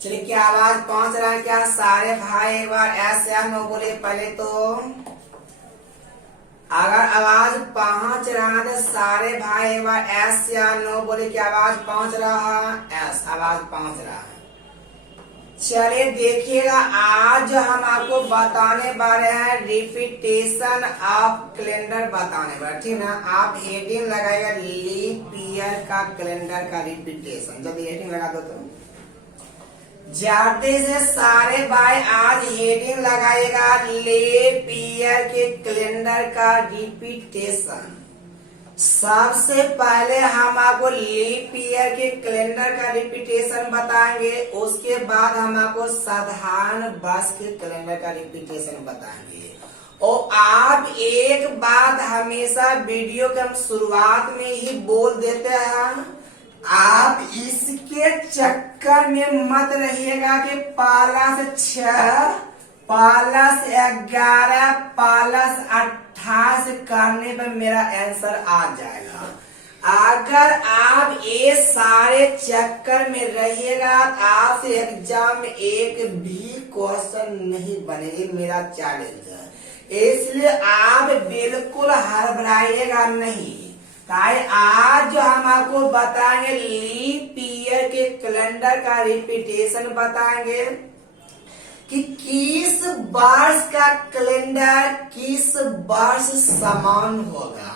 चलिए, क्या आवाज पहुंच रहा है क्या सारे भाई? एक बार ऐसे या नो बोले पहले तो। अगर आवाज पहुंच रहा है तो सारे भाई एक बार एस या नो बोले कि आवाज पहुंच रहा है। एस आवाज पहुंच रहा है। चलिए देखिएगा, आज जो हम आपको बताने वाले हैं रिपीटेशन ऑफ कैलेंडर बताने वाले, ठीक ना। आप हेडिंग लगाएगा लीप ईयर का कैलेंडर का रिपीटेशन। जब हेडिंग लगा दो तो जाते से सारे भाई आज हेडिंग लगाएगा लीप ईयर के कैलेंडर का रिपीटेशन। सबसे पहले हम आपको लीप ईयर के कैलेंडर का रिपीटेशन बताएंगे, उसके बाद हम आपको साधारण वर्ष के कैलेंडर का रिपीटेशन बताएंगे। और आप एक बात हमेशा वीडियो के हम शुरुआत में ही बोल देते हैं, आप इसके चक्कर में मत रहिएगा कि पाला से 6 पाला से 11 पाला से 28 करने पर मेरा आंसर आ जाएगा। अगर आप ये सारे चक्कर में रहिएगा आपसे एग्जाम में एक भी क्वेश्चन नहीं बनेगी, मेरा चैलेंज है। इसलिए आप बिल्कुल हड़बड़ाइएगा नहीं। आज जो हम आपको बताएंगे लीप ईयर के कैलेंडर का रिपीटेशन बताएंगे कि किस वर्ष का कैलेंडर किस वर्ष समान होगा।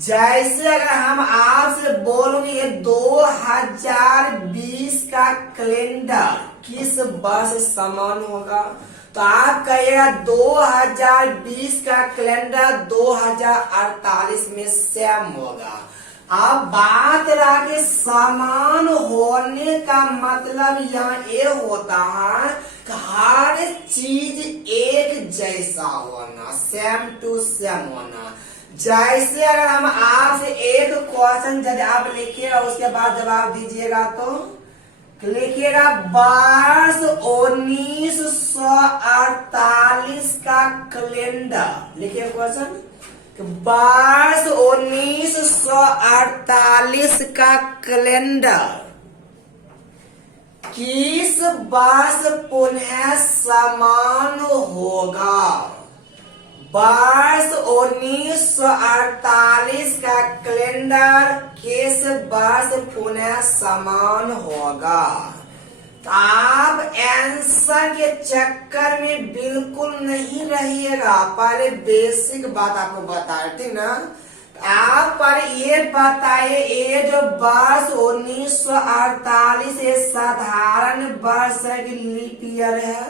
जैसे अगर हम आपसे बोलेंगे 2020 का कैलेंडर किस वर्ष समान होगा, तो आप कहिएगा 2020 का कैलेंडर 2048 में सेम होगा। अब बात रहा कि समान होने का मतलब यहाँ ये होता है कि हर चीज एक जैसा होना, सेम टू सेम होना। जैसे अगर हम आपसे एक क्वेश्चन यदि आप लिखिएगा उसके बाद जवाब दीजिएगा तो लिखिएगा वर्ष 1948 का कैलेंडर। लिखिए क्वेश्चन, वर्ष 1948 का कैलेंडर किस वर्ष पुनः समान होगा। वर्ष 1948 का कैलेंडर किस वर्ष पुनः समान होगा। तो आप आंसर के चक्कर में बिल्कुल नहीं रहिएगा। पहले बेसिक बात आपको बता रहे थे ना, आप पर ये बताइए ये जो वर्ष 1948 ये साधारण वर्ष है कि लीप ईयर है?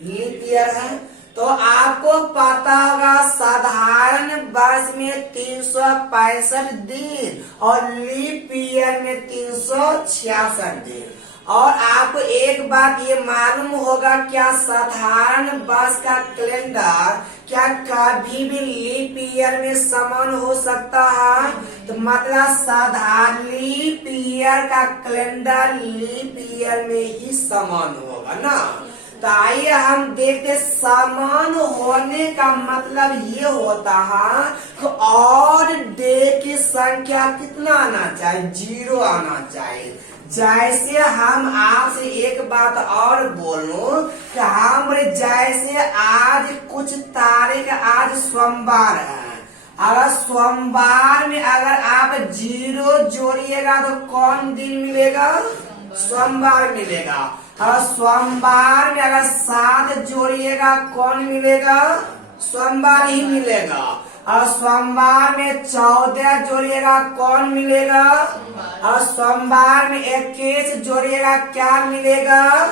लीप ईयर है। तो आपको पता होगा साधारण वर्ष में 365 दिन और लीप ईयर में 366 दिन। और आपको एक बात ये मालूम होगा, क्या साधारण वर्ष का कैलेंडर क्या कभी भी लीप ईयर में समान हो सकता है? तो मतलब साधारण लीप ईयर का कैलेंडर लीप ईयर में ही समान होगा ना। तो आइए हम देखते, समान होने का मतलब ये होता है कि और डे की संख्या कितना आना चाहिए? 0 आना चाहिए। जैसे हम आपसे एक बात और बोलूं कि हम जैसे आज कुछ तारीख, आज सोमवार है, अगर सोमवार में अगर आप 0 जोड़िएगा तो कौन दिन मिलेगा? सोमवार मिलेगा। और सोमवार में अगर 7 जोड़िएगा कौन मिलेगा? सोमवार ही मिलेगा। और सोमवार में 14 जोड़िएगा कौन मिलेगा? और सोमवार में 21 जोड़िएगा क्या मिलेगा?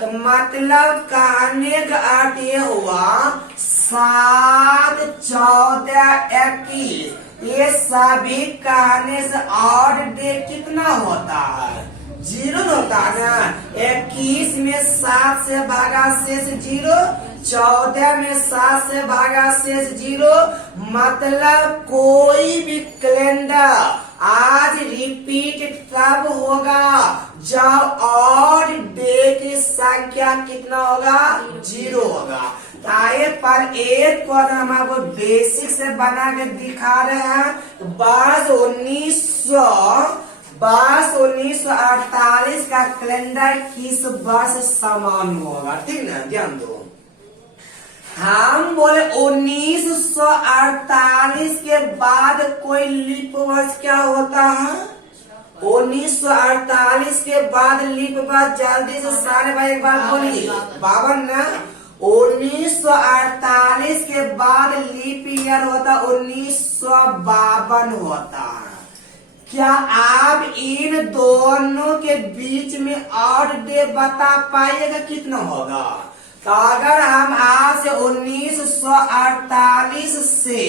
तो मतलब कहने का अर्थ ये हुआ 7, 14, 21 ये सभी कहने से और डे कितना होता है? 0 होता है ना। 21 में 7 से भागा शेष 0, 14 में 7 से भागा शेष 0। मतलब कोई भी कैलेंडर आज रिपीट तब होगा जब और डे की संख्या कितना होगा? 0 होगा। आइए पर एक को हम आपको बेसिक से बना के दिखा रहे हैं। वर्ष वर्ष 1948 का कैलेंडर किस वर्ष समान होगा? ठीक ना, ध्यान दो। हम बोले 1948 के बाद कोई लीप वर्ष क्या होता है? 1948 के बाद लीप वर्ष, जल्दी से सारे भाई एक बार बोलिए। 52 ना? 1948 के बाद लीप ईयर होता 1952 होता है। क्या आप इन दोनों के बीच में ऑड डे बता पाइएगा कितना होगा? तो अगर हम आज से 1948 से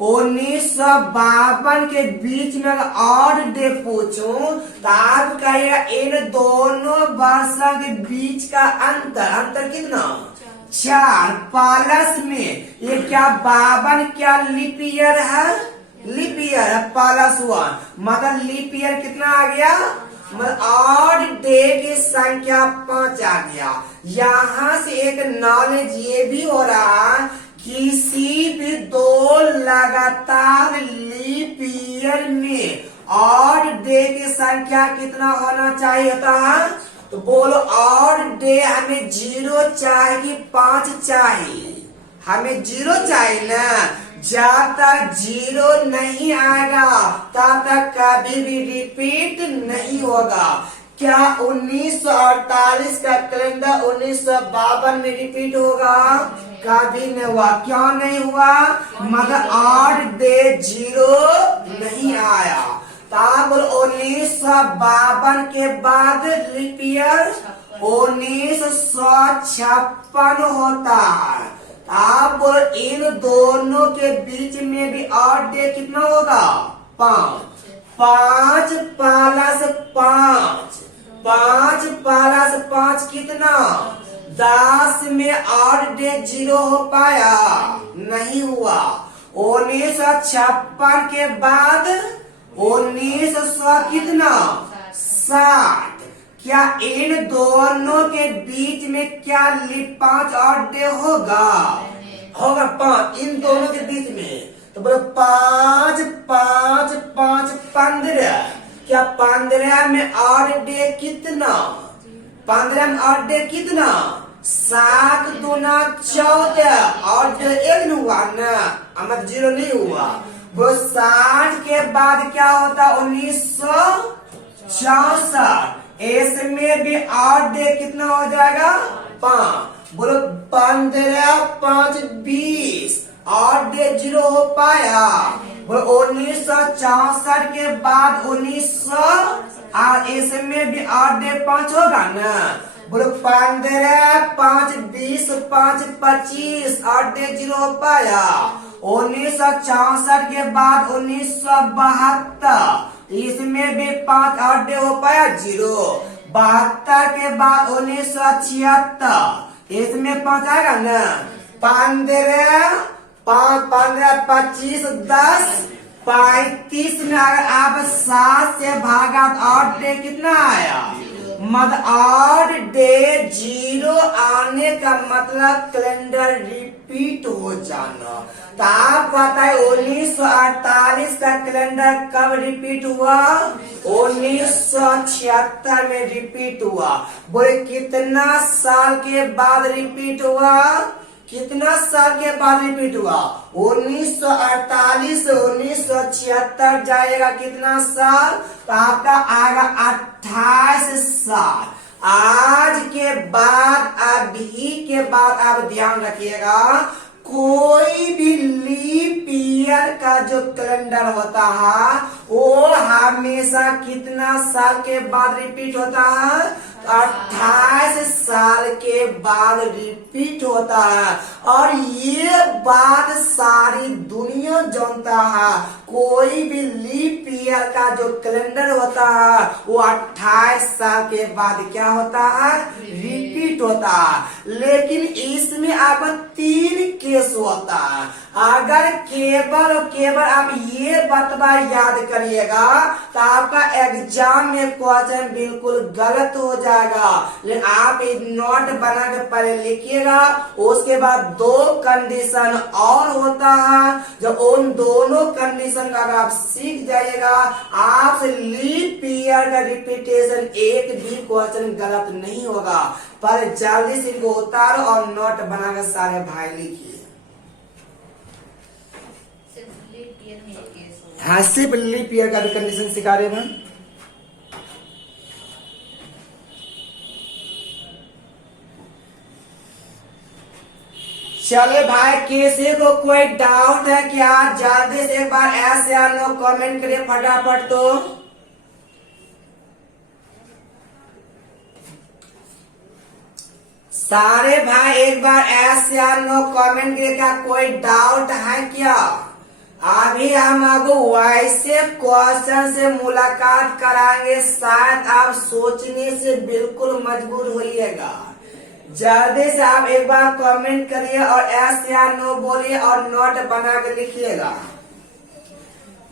1952 के बीच में ऑड डे पूछूं तो आप कहिएगा इन दोनों वर्षों के बीच का अंतर कितना? 4 प्लस में ये क्या 52 क्या लीप ईयर है? लीप ईयर है +1, मतलब लीप ईयर कितना आ गया? ऑड डे की संख्या 5 आ गया। यहाँ से एक नॉलेज ये भी हो रहा, किसी भी 2 लगातार लीप ईयर में ऑड डे की संख्या कितना होना चाहिए था? तो बोलो ऑड डे हमें 0 चाहिए कि 5 चाहिए? हमें 0 चाहिए ना। जब तक 0 नहीं आएगा तब तक कभी भी रिपीट नहीं होगा। क्या 1948 का कैलेंडर 1952 में रिपीट होगा? कभी नहीं हुआ। क्यों नहीं हुआ? मगर ऑड डे 0 नहीं आया। तब 1952 के बाद लीप ईयर 1956 होता है। आप इन दोनों के बीच में भी ऑड डे कितना होगा? 5 + 5 कितना? 10 में ऑड डे 0 हो पाया? नहीं हुआ। 1956 के बाद 1900 कितना? 60। क्या इन दोनों के बीच में क्या 5 ऑड डे होगा? 5 इन दोनों के बीच में। तो बोलो 5 + 5 15। क्या 15 में ऑड डे कितना? 15 में ऑड डे कितना? 7 दूना 14। ऑड डे 1 हुआ ना, मतलब 0 नहीं हुआ। वो 60 के बाद क्या होता? 1964। इसमें भी ऑड डे कितना हो जाएगा? 5। बोलो 15 + 5 20। ऑड डे 0 हो पाया? बोलो 1964 के बाद 1900 और इसमें भी ऑड डे 5 होगा ना। बोलो 15 + 5 20 5 25। ऑड डे 0 हो पाया? 1964 के बाद 1972 इसमें भी 5 ऑड डे हो पाया? 0। 72 के बाद 1976 इसमें 5 आएगा ना। 15 15 25 10 35 में अगर आप 7 से भागा तो ऑड डे कितना आया? मतलब ऑड डे 0 आने का मतलब कैलेंडर रिपीट हो जाना। तो आप बताए 1948 का कैलेंडर कब रिपीट हुआ? 1976 में रिपीट हुआ। बोले कितना साल के बाद रिपीट हुआ? कितना साल के बाद रिपीट हुआ? 1948 से 1976 जाएगा कितना साल? तो आपका आएगा 28 साल। आज के बाद, अभी के बाद आप ध्यान रखिएगा, कोई भी लीप ईयर का जो कैलेंडर होता है वो हमेशा कितना साल के बाद रिपीट होता है? 28 साल के बाद रिपीट होता है। और ये बात सारी दुनिया जानता है, कोई भी लीप ईयर का जो कैलेंडर होता है वो 28 साल के बाद क्या होता है? रिपीट होता है। लेकिन इसमें अब 3 केस होता है। अगर केवल और केवल आप ये बतवा याद करिएगा तो आपका एग्जाम में क्वेश्चन बिल्कुल गलत हो जाएगा। लेकिन आप एक नोट बना के पहले लिखिएगा, उसके बाद दो कंडीशन और होता है, जब उन दोनों कंडीशन का अगर आप सीख जाइएगा आपसे लीप ईयर का रिपीटेशन एक भी क्वेश्चन गलत नहीं होगा। पर जल्दी से इनको उतारो और नोट बनाकर सारे भाई लिखिए। हाँ, सिर्फ लीप ईयर का भी कंडीशन सिखा रहे हैं। चलिए भाई, किसी को कोई डाउट है क्या? जल्दी से एक बार एस या नो कमेंट करिए फटाफट। तो सारे भाई एक बार एस या नो कमेंट करिए, क्या कोई डाउट है क्या? अभी हम आपको वैसे क्वेश्चन से मुलाकात कराएंगे, शायद आप सोचने से बिल्कुल मजबूर होइएगा। जल्दी से आप एक बार कमेंट करिए और एस या नो बोलिए और नोट बना के लिखिएगा।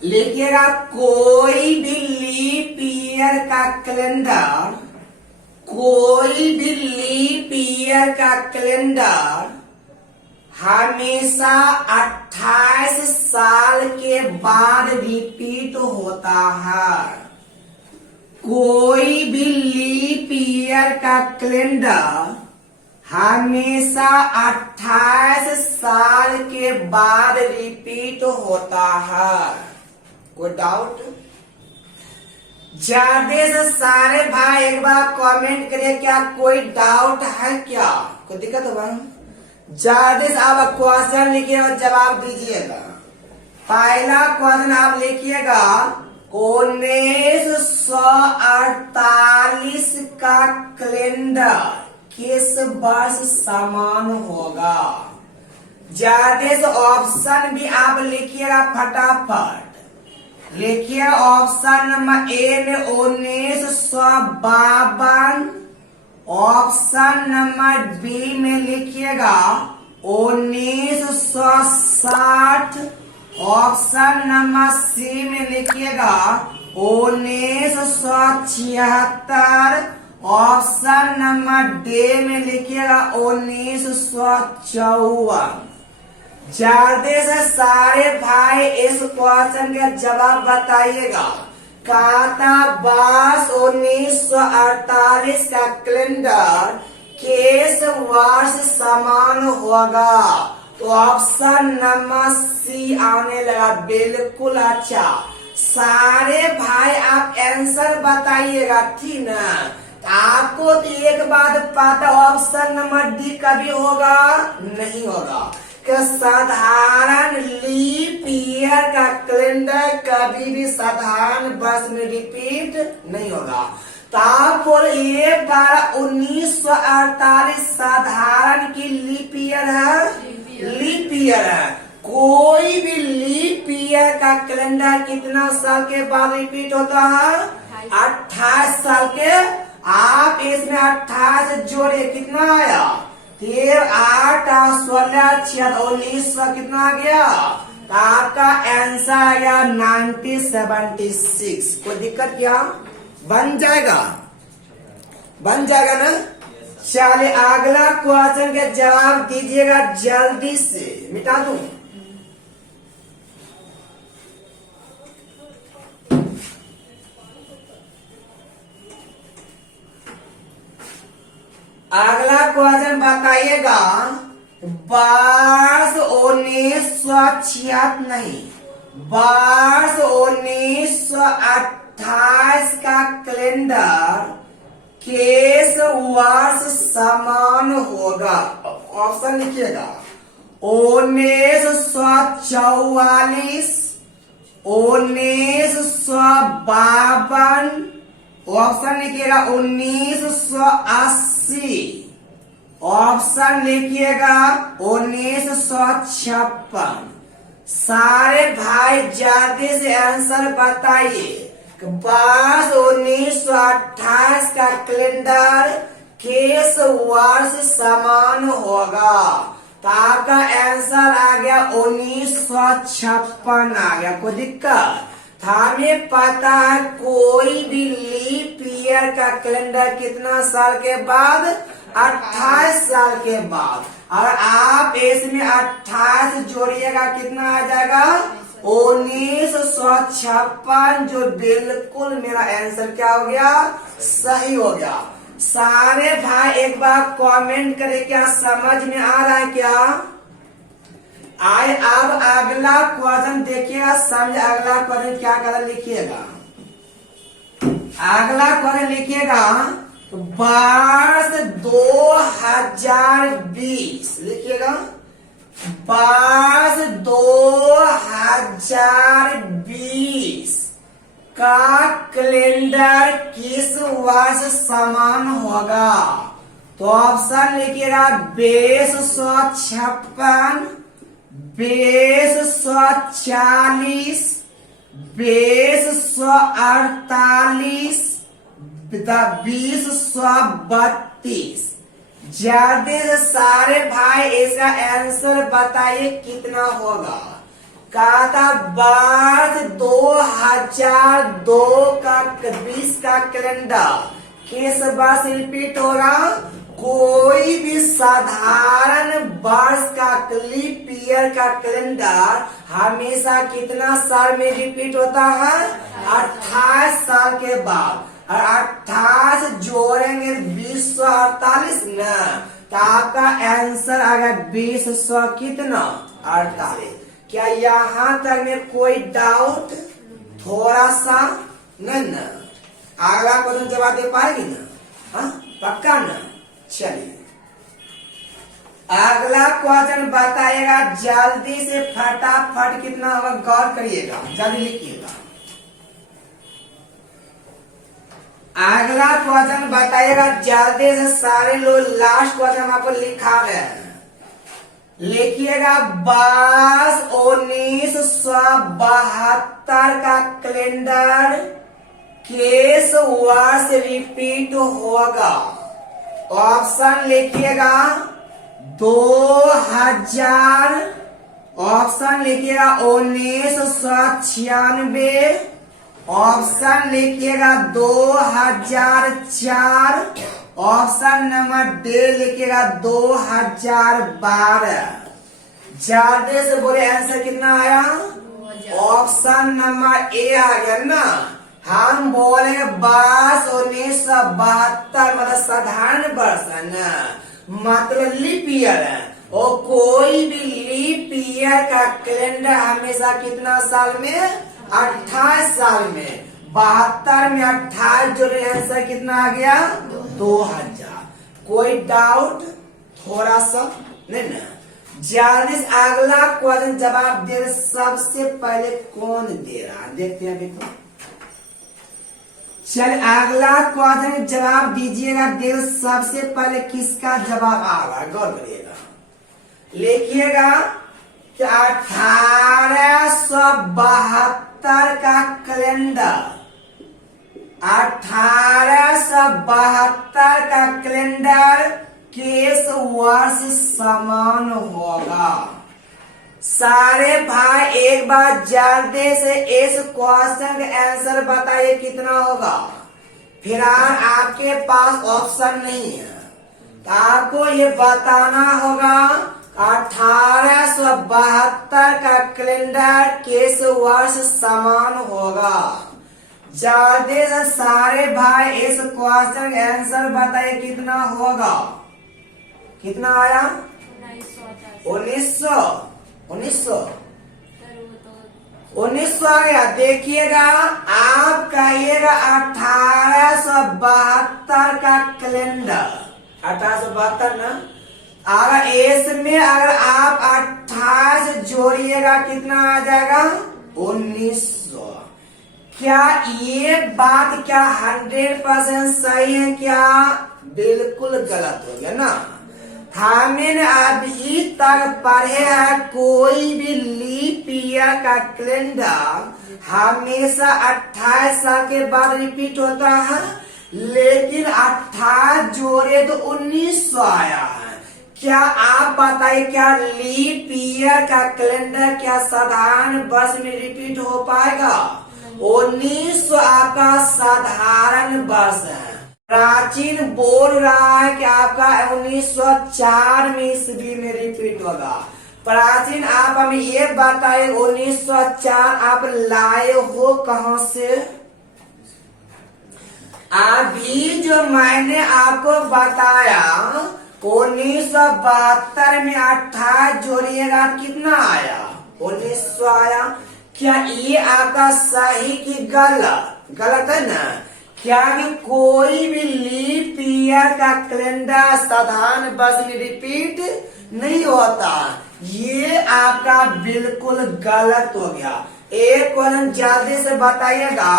लिखिएगा कोई भी लीप ईयर का कैलेंडर, कोई भी लीप ईयर का कैलेंडर हमेशा 28 साल के बाद रिपीट होता है। कोई भी लीप ईयर का कैलेंडर हमेशा 28 साल के बाद रिपीट होता है। कोई डाउट? ज्यादा से सारे भाई एक बार कमेंट करिए, क्या कोई डाउट है क्या? कोई दिक्कत होगा? ज्यादा से आप क्वेश्चन लिखिए और जवाब दीजिएगा। पहला क्वेश्चन आप लिखिएगा 1948 का कैलेंडर किस वर्ष समान होगा? ज्यादा से ऑप्शन भी आप लिखिएगा फटाफट। लिखिए ऑप्शन नंबर ए में 1952, ऑप्शन नंबर बी में लिखिएगा 1960, ऑप्शन नंबर सी में लिखिएगा 1976, ऑप्शन नंबर डी में लिखिएगा 1954। जल्दी से सारे भाई इस क्वेश्चन का जवाब बताइएगा। काता वर्ष 1948 का कैलेंडर किस वर्ष समान होगा? तो ऑप्शन नंबर सी आने लगा। बिल्कुल अच्छा, सारे भाई आप आंसर बताइएगा, ठीक ना? आपको तो एक बात पता, ऑप्शन नंबर डी कभी होगा नहीं होगा। साधारण लीप ईयर का कैलेंडर कभी भी साधारण वर्ष में रिपीट नहीं होगा। तो आप बोलिए 1948 साधारण की लीप ईयर है, लीप ईयर है। कोई भी लीप ईयर का कैलेंडर कितना साल के बाद रिपीट होता है? 28 साल के। आप इसमें 28 जोड़े, कितना आया? 13, 8, 16, 19, कितना आ गया? आपका आंसर आ गया 1976। कोई दिक्कत क्या? बन जाएगा, बन जाएगा ना? चलिए अगला क्वेश्चन के जवाब दीजिएगा जल्दी से। मिटा दूं? अगला क्वेश्चन बताइएगा वर्ष 1966 नहीं, वर्ष 1928 का कैलेंडर किस वर्ष समान होगा? ऑप्शन लिखिएगा 1944, 1952, ऑप्शन लिखिएगा 1980, ऑप्शन लिखिएगा 1956। सारे भाई जल्दी से आंसर बताइए। वर्ष 1928 का कैलेंडर किस वर्ष समान होगा? तो आपका आंसर आ गया 1956 आ गया। कोई दिक्कत? हमें पता है कोई भी लीप ईयर का कैलेंडर कितना साल के बाद? 28 साल के बाद। और आप इसमें 28 जोड़िएगा कितना आ जाएगा? 1956, जो बिल्कुल मेरा आंसर क्या हो गया? सही हो गया। सारे भाई एक बार कमेंट करें, क्या समझ में आ रहा है क्या? आए अब अगला क्वेश्चन देखिएगा, समझ। अगला क्वेश्चन क्या कर लिखिएगा? अगला क्वेश्चन लिखिएगा वर्ष 2020, लिखिएगा वर्ष 2020 का कैलेंडर किस वर्ष समान होगा? तो ऑप्शन लिखिएगा 2256, 2240, 2248, 2032। जल्दी से सारे भाई इसका आंसर बताइए कितना होगा। कहा था वर्ष 2002 का 20 का कैलेंडर किस वर्ष रिपीट होगा? कोई भी साधारण वर्ष का लीप ईयर का कैलेंडर हमेशा कितना साल में रिपीट होता है? 28 साल के बाद। और 28 जोड़ेंगे 2048 ना, तो आपका आंसर आ गया 20 कितना? 48। क्या यहाँ तक में कोई डाउट? थोड़ा सा नहीं ना? अगला क्वेश्चन जवाब दे पाएगी ना? हाँ पक्का ना? चलिए अगला क्वेश्चन बताइएगा जल्दी से, फटाफट। कितना होगा गौर करिएगा, जल्दी लिखिएगा। अगला क्वेश्चन बताइएगा जल्दी से सारे लोग। लास्ट क्वेश्चन हम आपको लिखा रहे हैं, लिखिएगा वर्ष 1972 का कैलेंडर किस वर्ष रिपीट होगा? ऑप्शन लिखिएगा 2000, ऑप्शन लिखिएगा 1996, ऑप्शन लिखिएगा 2004, ऑप्शन नंबर डी लिखिएगा 2012। जल्दी से बोले आंसर कितना आया? ऑप्शन नंबर ए आ गया ना। हम बोले वर्ष 1972 मतलब साधारण वर्ष है ना, मतलब लीप ईयर है। और कोई भी लीप ईयर का कैलेंडर हमेशा कितना साल में? 28 साल में। 72 में 28 जोड़े, आंसर कितना आ गया? 2000। कोई डाउट? थोड़ा सा नहीं ना? जल्दी से अगला क्वेश्चन जवाब दे। सबसे पहले कौन दे रहा है देखते हैं अभी तो। चल अगला क्वेश्चन जवाब दीजिएगा। देर सबसे पहले किसका जवाब आ रहा है गौर करिएगा। लिखिएगा कि 1872 का कैलेंडर, 1872 का कैलेंडर किस वर्ष समान होगा? सारे भाई एक बार जल्दी से इस क्वेश्चन का आंसर बताइए कितना होगा। फिलहाल आपके पास ऑप्शन नहीं है, तो आपको ये बताना होगा 1872 का कैलेंडर किस वर्ष समान होगा। जल्दी से सारे भाई इस क्वेश्चन का आंसर बताइए कितना होगा। कितना आया? 1900 आ गया। देखिएगा आप कहिएगा 1872 का कैलेंडर, 1872 ना। अगर इसमें अगर आप 28 जोड़िएगा कितना आ जाएगा? 1900। क्या ये बात क्या 100% सही है क्या? बिल्कुल गलत हो गया ना। हमने अभी तक पढ़े है कोई भी लीप ईयर का कैलेंडर हमेशा 28 साल के बाद रिपीट होता है, लेकिन 28 जोड़े तो 1900 आया है। क्या आप बताइए, क्या लीप ईयर का कैलेंडर क्या साधारण वर्ष में रिपीट हो पाएगा? 1900 आपका साधारण वर्ष है। प्राचीन बोल रहा है कि आपका 1904 में ईस्वी में रिपीट होगा। प्राचीन आप हमें ये बताइए 1904 आप लाए हो कहां से? अभी जो मैंने आपको बताया 1972 में 28 जोड़िएगा कितना आया? 1900 आया। क्या ये आपका सही कि गलत? गलत है ना। क्या कि कोई भी लीप ईयर का कैलेंडर साधारण वर्ष में रिपीट नहीं होता। ये आपका बिल्कुल गलत हो गया। एक क्वेश्चन जल्दी से बताइएगा।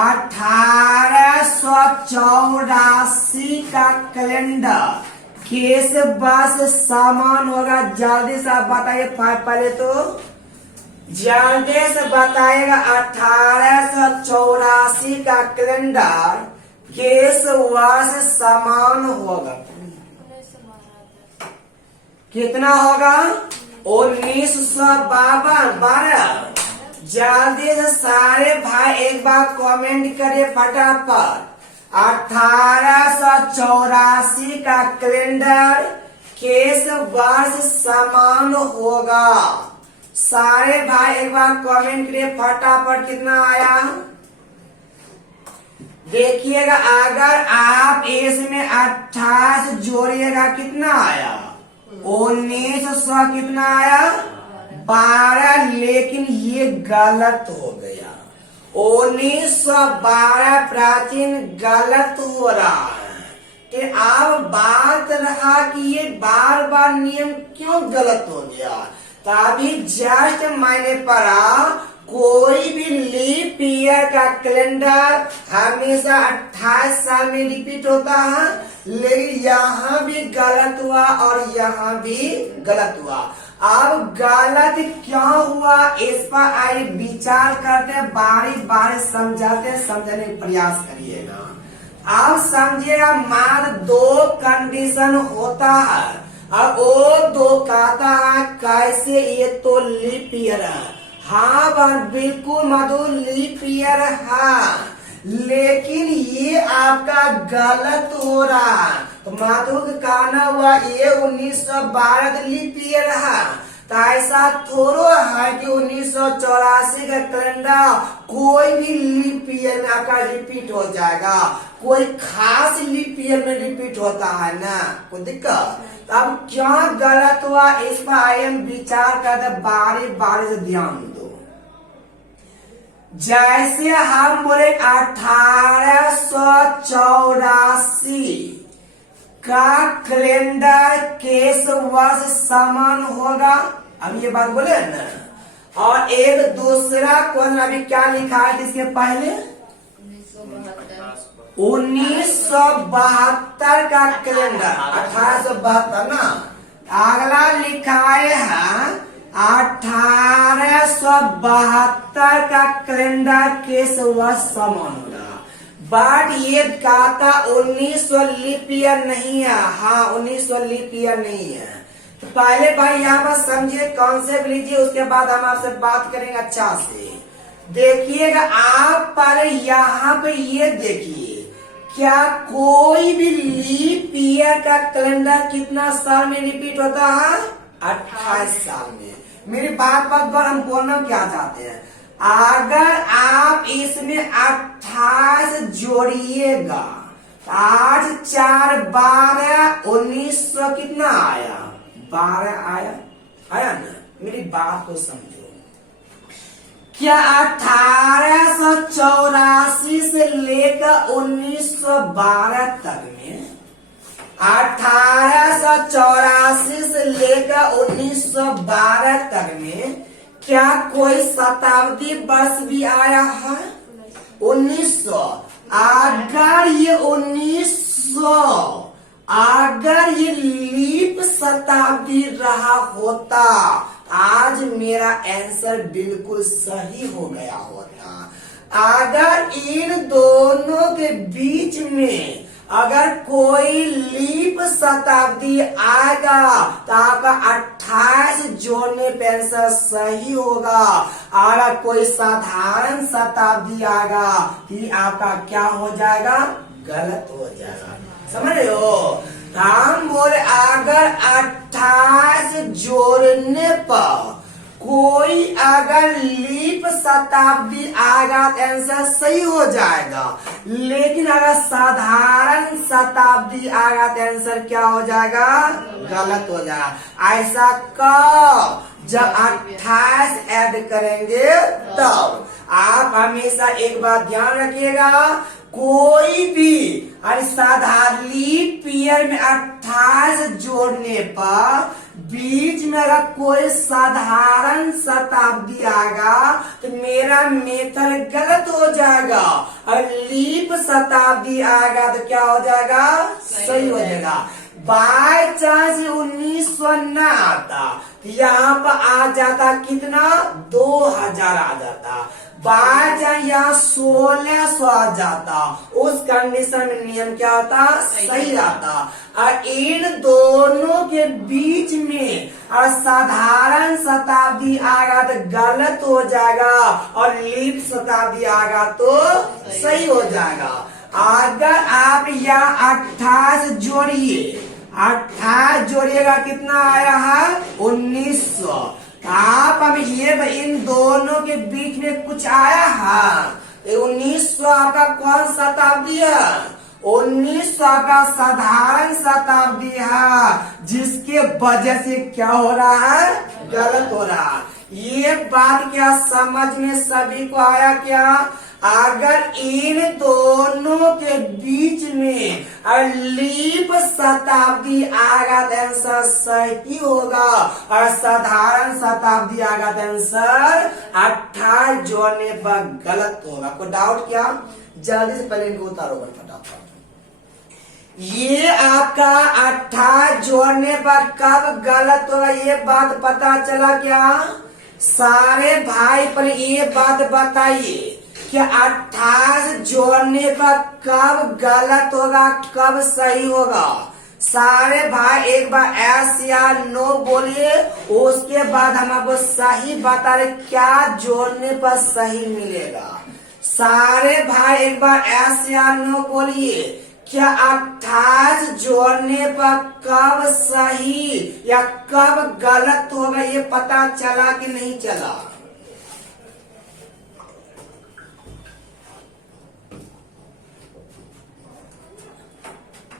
1884 का कैलेंडर किस वर्ष समान होगा? जल्दी से आप बताइए। पहले तो जल्दी से बताइएगा 1884 का कैलेंडर किस वर्ष समान होगा? कितना होगा? 1952। जल्दी से सारे भाई एक बार कमेंट करिए फटाफट। 1884 का कैलेंडर किस वर्ष समान होगा? सारे भाई एक बार कमेंट करिए फटाफट। कितना आया देखिएगा। अगर आप इसमें 28 जोड़िएगा कितना आया? 1900 कितना आया? 12। लेकिन ये गलत हो गया। 1912 प्राचीन गलत हो रहा है। कि अब बात रहा कि ये बार बार नियम क्यों गलत हो गया। तभी जस्ट मैंने पढ़ा कोई भी लीप ईयर का कैलेंडर हमेशा 28 साल में रिपीट होता है। लेकिन यहाँ भी गलत हुआ और यहाँ भी गलत हुआ। अब गलत क्यों हुआ इस पर आइए विचार करते हैं। बारी बारी समझाते समझने का प्रयास करिएगा। अब समझिएगा। मात्र 2 कंडीशन होता है। अब वो 2 कहता है कैसे? ये तो लीप ईयर है। हाँ बिल्कुल मधुर लीप ईयर है। लेकिन ये आपका गलत हो रहा है। तो माधु का कहना हुआ ये 1912 लीप ईयर है। तो ऐसा थोड़ो है कि 1984 का कैलेंडर कोई भी लीप ईयर में आपका रिपीट हो जाएगा। कोई खास लीप ईयर में रिपीट होता है ना, कोई दिक्कत। अब क्या गलत हुआ इस पर आइए विचार करते बारी बारी से ध्यान दो। जैसे हम बोले 1884 का कैलेंडर किस वर्ष समान होगा? अब ये बात बोले ना। और एक दूसरा क्वेश्चन अभी क्या लिखा है इसके पहले? 1972 का कैलेंडर 1872 ना। अगला लिखा है 1872 का कैलेंडर किस वर्ष समान होगा? बट ये कहता 1900 लीप ईयर नहीं है। हाँ 1900 लीप ईयर नहीं है। तो पहले भाई यहाँ पर समझिए, कॉन्सेप्ट लीजिए, उसके बाद हम आपसे बात करेंगे अच्छा से। देखिएगा आप पहले यहाँ पे ये देखिए, क्या कोई भी लीप ईयर का कैलेंडर कितना साल में रिपीट होता है? 28 साल में। मेरी बात पर हम बोलना क्या चाहते हैं। अगर आप इसमें 28 जोड़िएगा 8 4 12 1900 कितना आया? 12 आया ना। मेरी बात को समझो। क्या 1884 से लेकर 1912 तक में 1884 से लेकर 1912 तक में क्या कोई शताब्दी वर्ष भी आया है? 1900। अगर ये 1900 अगर ये लीप शताब्दी रहा होता आज मेरा आंसर बिल्कुल सही हो गया होता। अगर इन दोनों के बीच में अगर कोई लीप शताब्दी आएगा तो आपका 28 जोड़ने पे आंसर सही होगा। अगर कोई साधारण शताब्दी आएगा कि आपका क्या हो जाएगा, गलत हो जाएगा। समझ रहे हो? हम बोले अगर 28 जोड़ने पर कोई अगर लीप शताब्दी आएगा तो आंसर सही हो जाएगा, लेकिन अगर साधारण शताब्दी आएगा तो आंसर क्या हो जाएगा, गलत हो जाएगा। ऐसा कब, जब 28 ऐड करेंगे तब। आप हमेशा एक बात ध्यान रखिएगा, कोई भी साधारण लीप ईयर में 28 जोड़ने पर बीच में अगर कोई साधारण शताब्दी आएगा तो मेरा मेथड गलत हो जाएगा, और लीप शताब्दी आएगा तो क्या हो जाएगा, सही हो जाएगा। बाय चांस 1900 न आता तो यहाँ पर आ जाता कितना, 2000 आ जाता। बाय चांस यहाँ 1600 आ जाता, उस कंडीशन में नियम क्या होता, सही आता। और इन दोनों के बीच में और साधारण शताब्दी आएगा तो गलत हो जाएगा, और लीप शताब्दी आएगा तो सही हो जाएगा। अगर आप यहाँ 28 जोड़िए, 28 जोड़िएगा कितना आया है, 1900। आप हमें ये इन दोनों के बीच में कुछ आया है, 1900 आपका कौन शताब्दी है, 1900 का साधारण शताब्दी है, जिसके वजह से क्या हो रहा है, गलत हो रहा है। ये बात क्या समझ में सभी को आया क्या? अगर इन दोनों के बीच में लीप शताब्दी आएगा तो आंसर सही होगा, और साधारण शताब्दी आएगा तो आंसर 28 जोड़ने पर गलत होगा। कोई डाउट क्या? जल्दी से पहले इनको उतारो फटाफट। ये आपका 28 जोड़ने पर कब गलत होगा, ये बात पता चला क्या? सारे भाई पर ये बात बताइए कि 28 जोड़ने पर कब गलत होगा, कब सही होगा। सारे भाई एक बार एस या नो बोलिए, उसके बाद हम आपको सही बता रहे क्या जोड़ने पर सही मिलेगा। सारे भाई एक बार एस या नो बोलिए, क्या 28 जोड़ने पर कब सही या कब गलत होगा, ये पता चला कि नहीं चला?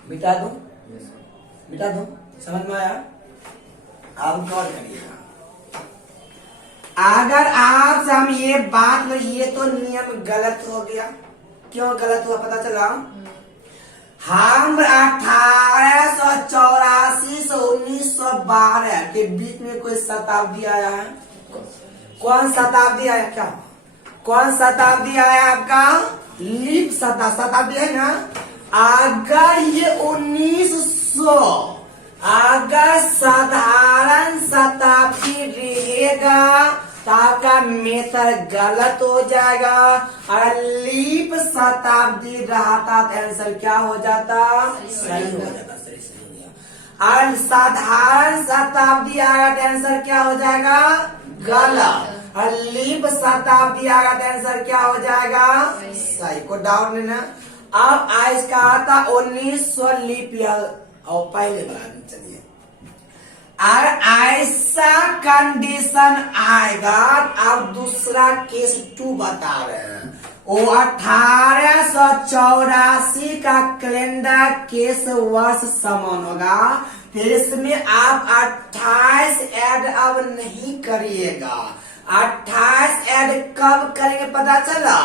मिटा दो, मिटा दो, समझ में आया? आप गौर करिएगा। अगर आपसे हम ये बात में, ये तो नियम गलत हो गया। क्यों गलत हुआ पता चला? हम 1884 से 1912 के बीच में कोई शताब्दी आया है? कौन शताब्दी आया? क्या कौन शताब्दी आया आपका? लीप शताब्दी है ना। अगर ये 1900 अगर साधारण शताब्दी रहेगा तो आपका मेथड गलत हो जाएगा, और लीप शताब्दी रहता तो आंसर क्या हो जाता, सही हो जाता। सही हो गया। और साधारण शताब्दी आएगा तो आंसर क्या हो जाएगा, गलत, और लीप शताब्दी आएगा तो आंसर क्या हो जाएगा, सही। को डाउट नहीं ना। अब आज का आता 1900 लीप ईयर, और पहले बार चलिए, और ऐसा कंडीशन आएगा। अब दूसरा केस 2 बता रहे हैं, वो 1884 का कैलेंडर केस वर्ष समान होगा, तो इसमें आप 28 ऐड अब नहीं करिएगा। 28 ऐड कब करेंगे पता चला?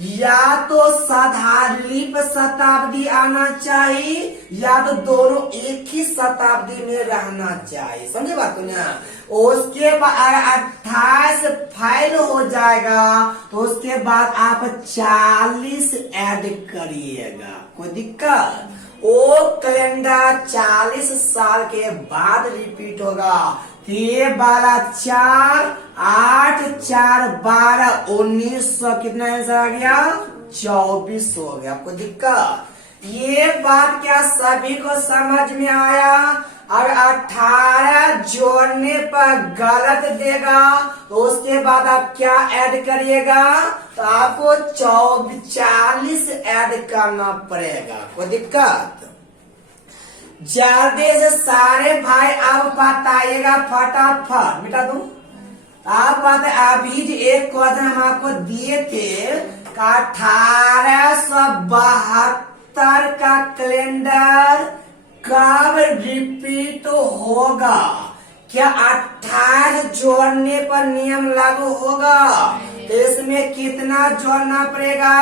या तो साधारण लीप शताब्दी आना चाहिए, या तो दोनों एक ही शताब्दी में रहना चाहिए। समझे बात को ना? उसके बाद अगर 28 फेल हो जाएगा तो उसके बाद आप 40 ऐड करिएगा। कोई दिक्कत? वो कैलेंडर 40 साल के बाद रिपीट होगा। ये 12 4 8 4 12 1900 कितना आंसर आ गया? 24 हो गया। आपको दिक्कत? ये बात क्या सभी को समझ में आया? और 18 जोड़ने पर गलत देगा तो उसके बाद आप क्या ऐड करिएगा? तो आपको 40 ऐड करना पड़ेगा। कोई दिक्कत? जल्दी से सारे भाई आप बताइएगा फटाफट। मिटा दूं? आप बात अभी जो एक क्वेश्चन हम आपको दिए थे 1872 का कैलेंडर कब रिपीट होगा? क्या 28 जोड़ने पर नियम लागू होगा? तो इसमें कितना जोड़ना पड़ेगा?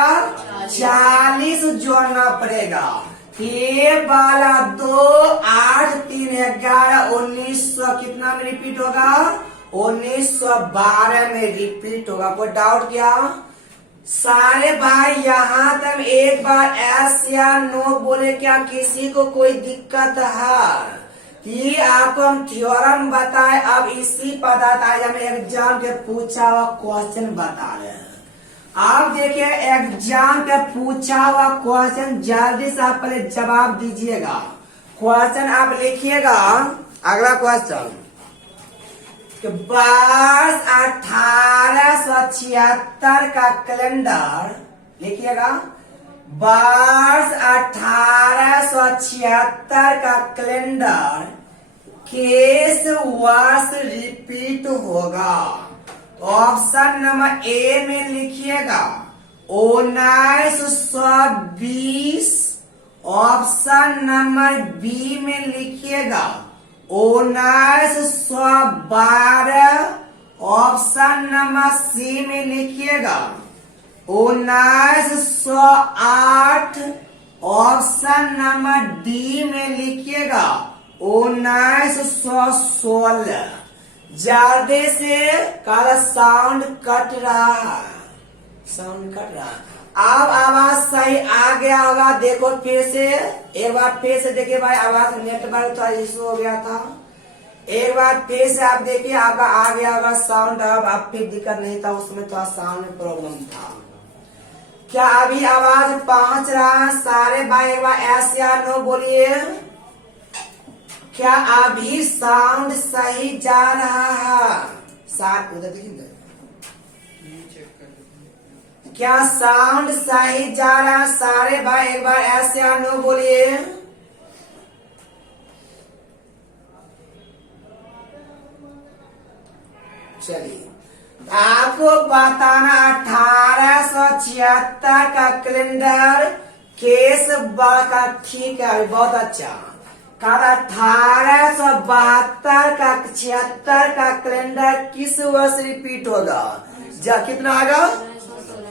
40 जोड़ना पड़ेगा। ये वाला 2 8 3 11 1900 कितना में रिपीट होगा? 1912 में रिपीट होगा। कोई डाउट क्या? सारे भाई यहाँ तक एक बार एस या नो बोले, क्या किसी को कोई दिक्कत है? ये आपको हम थ्योरम बताए, अब इसी पदार्थ आज हम एग्जाम के पूछा हुआ क्वेश्चन बता रहे हैं। आप देखिए एग्जाम के पूछा हुआ क्वेश्चन, जल्दी से आप पहले जवाब दीजिएगा। क्वेश्चन आप लिखिएगा। अगला क्वेश्चन, वर्ष 1876 का कैलेंडर लिखिएगा। वर्ष 1876 का कैलेंडर किस वर्ष रिपीट होगा? ऑप्शन नंबर ए में लिखिएगा 1920। ऑप्शन नंबर बी में लिखिएगा 1912। ऑप्शन नंबर सी में लिखिएगा 1908। ऑप्शन नंबर डी में लिखिएगा 1916। जल्दी से काला साउंड कट रहा है, साउंड कट रहा है। अब आवाज सही आ गया होगा। देखो फिर से एक बार फिर से देखिए भाई, आवाज नेटवर्क थोड़ा इशू हो गया था। एक बार फिर से आप देखिए, आपका आ गया होगा साउंड। अब आप फिर दिक्कत नहीं था, उसमें थोड़ा साउंड में प्रॉब्लम था। क्या अभी आवाज पहुंच रहा है? सारे भाई एक बार एस या नो बोलिए। क्या अभी साउंड सही जा रहा है? साथ उधर देखिए, क्या साउंड सही जा रहा है? सारे भाई एक बार एस या नो बोलिए। चलिए आपको बताना 1876 का कैलेंडर केस का, ठीक है बहुत अच्छा। 1872 का 76 का कैलेंडर किस वर्ष रिपीट होगा? कितना आएगा?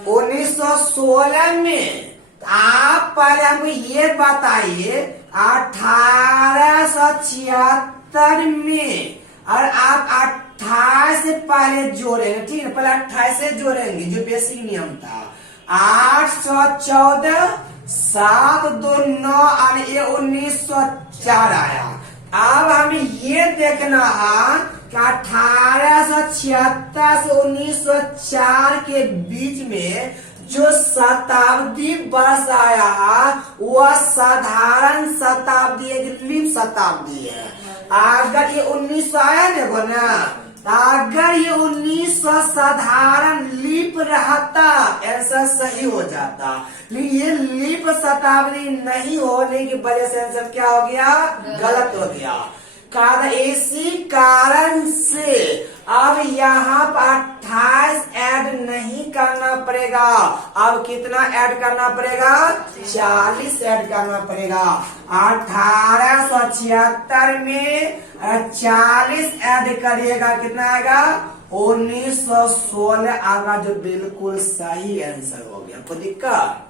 1916 में। आप पहले हमको ये बताइए 1876 में, और आप 28 से पहले जोड़ेंगे, ठीक है? पहले 28 से जोड़ेंगे जो बेसिक नियम था। 814 729 और ये 1904 आया। अब हमें ये देखना है कि 1876 से 1904 के बीच में जो शताब्दी वर्ष आया है वह साधारण शताब्दी है, लीप शताब्दी है। अगर ये 1900 आया देखो ना, अगर ये 1900 साधारण लीप रहता आंसर सही हो जाता, लेकिन ये लीप शताब्दी नहीं होने की वजह से आंसर क्या हो गया? गलत हो गया। कारण इसी कारण से अब यहाँ पर 28 ऐड नहीं करना पड़ेगा। अब कितना ऐड करना पड़ेगा? 40 ऐड करना पड़ेगा। 1876 में 40 ऐड करिएगा, कितना आएगा? 1916 आएगा, जो बिल्कुल सही आंसर हो गया। कोई दिक्कत?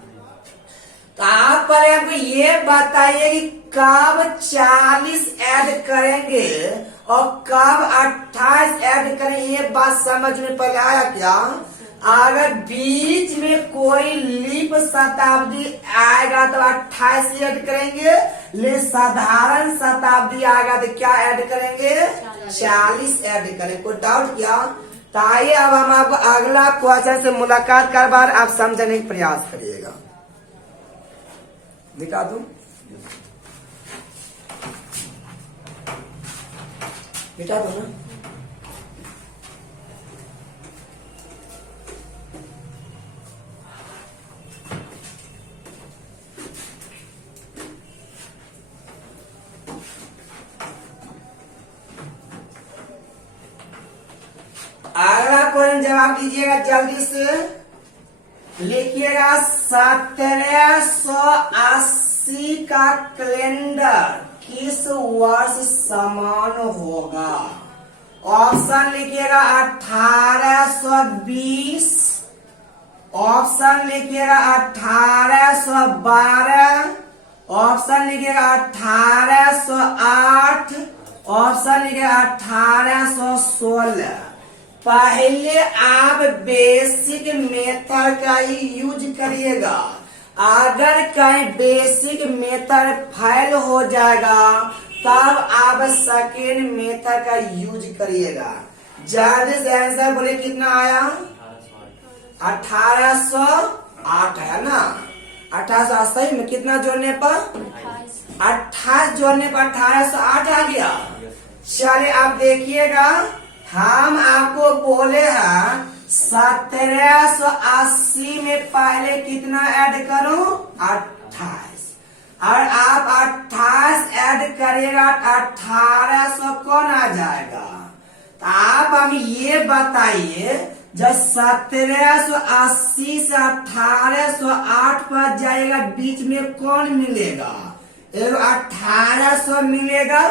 तो आप पहले हमको ये बताइए कि कब 40 ऐड करेंगे और कब 28 ऐड करेंगे, ये बात समझ में पहले आया क्या? अगर बीच में कोई लीप शताब्दी आएगा तो 28 ऐड करेंगे, लेकिन साधारण शताब्दी आएगा तो क्या ऐड करेंगे? 40 ऐड करेंगे। कोई डाउट क्या? तो आइए अब हम आपको अगला क्वेश्चन से मुलाकात कर बार आप समझने का प्रयास करिएगा। मिटा दूं, मिटा दो ना। अगला क्वेश्चन जवाब दीजिएगा जल्दी से, लिखिएगा 1780 का कैलेंडर किस वर्ष समान होगा। ऑप्शन लिखिएगा 1820, ऑप्शन लिखिएगा 1812, ऑप्शन लिखिएगा 1808, ऑप्शन लिखिएगा 1816। पहले आप बेसिक मेथड का ही यूज करिएगा। अगर कहीं बेसिक मेथड फेल हो जाएगा तब आप सेकेंड मेथड का यूज करिएगा। जल्दी से आंसर बोले कितना आया? 1808 है ना। 1880 में कितना जोड़ने पर 28 जोड़ने पर 1808 आ गया। चलिए आप देखिएगा, हम आपको बोले हैं 1780 में पहले कितना ऐड करो 28, और आप 28 ऐड करिएगा 1800 कौन आ जाएगा। तो आप हम ये बताइए, जब 1780 से 1808 पर जाएगा बीच में कौन मिलेगा? एक 1800 मिलेगा।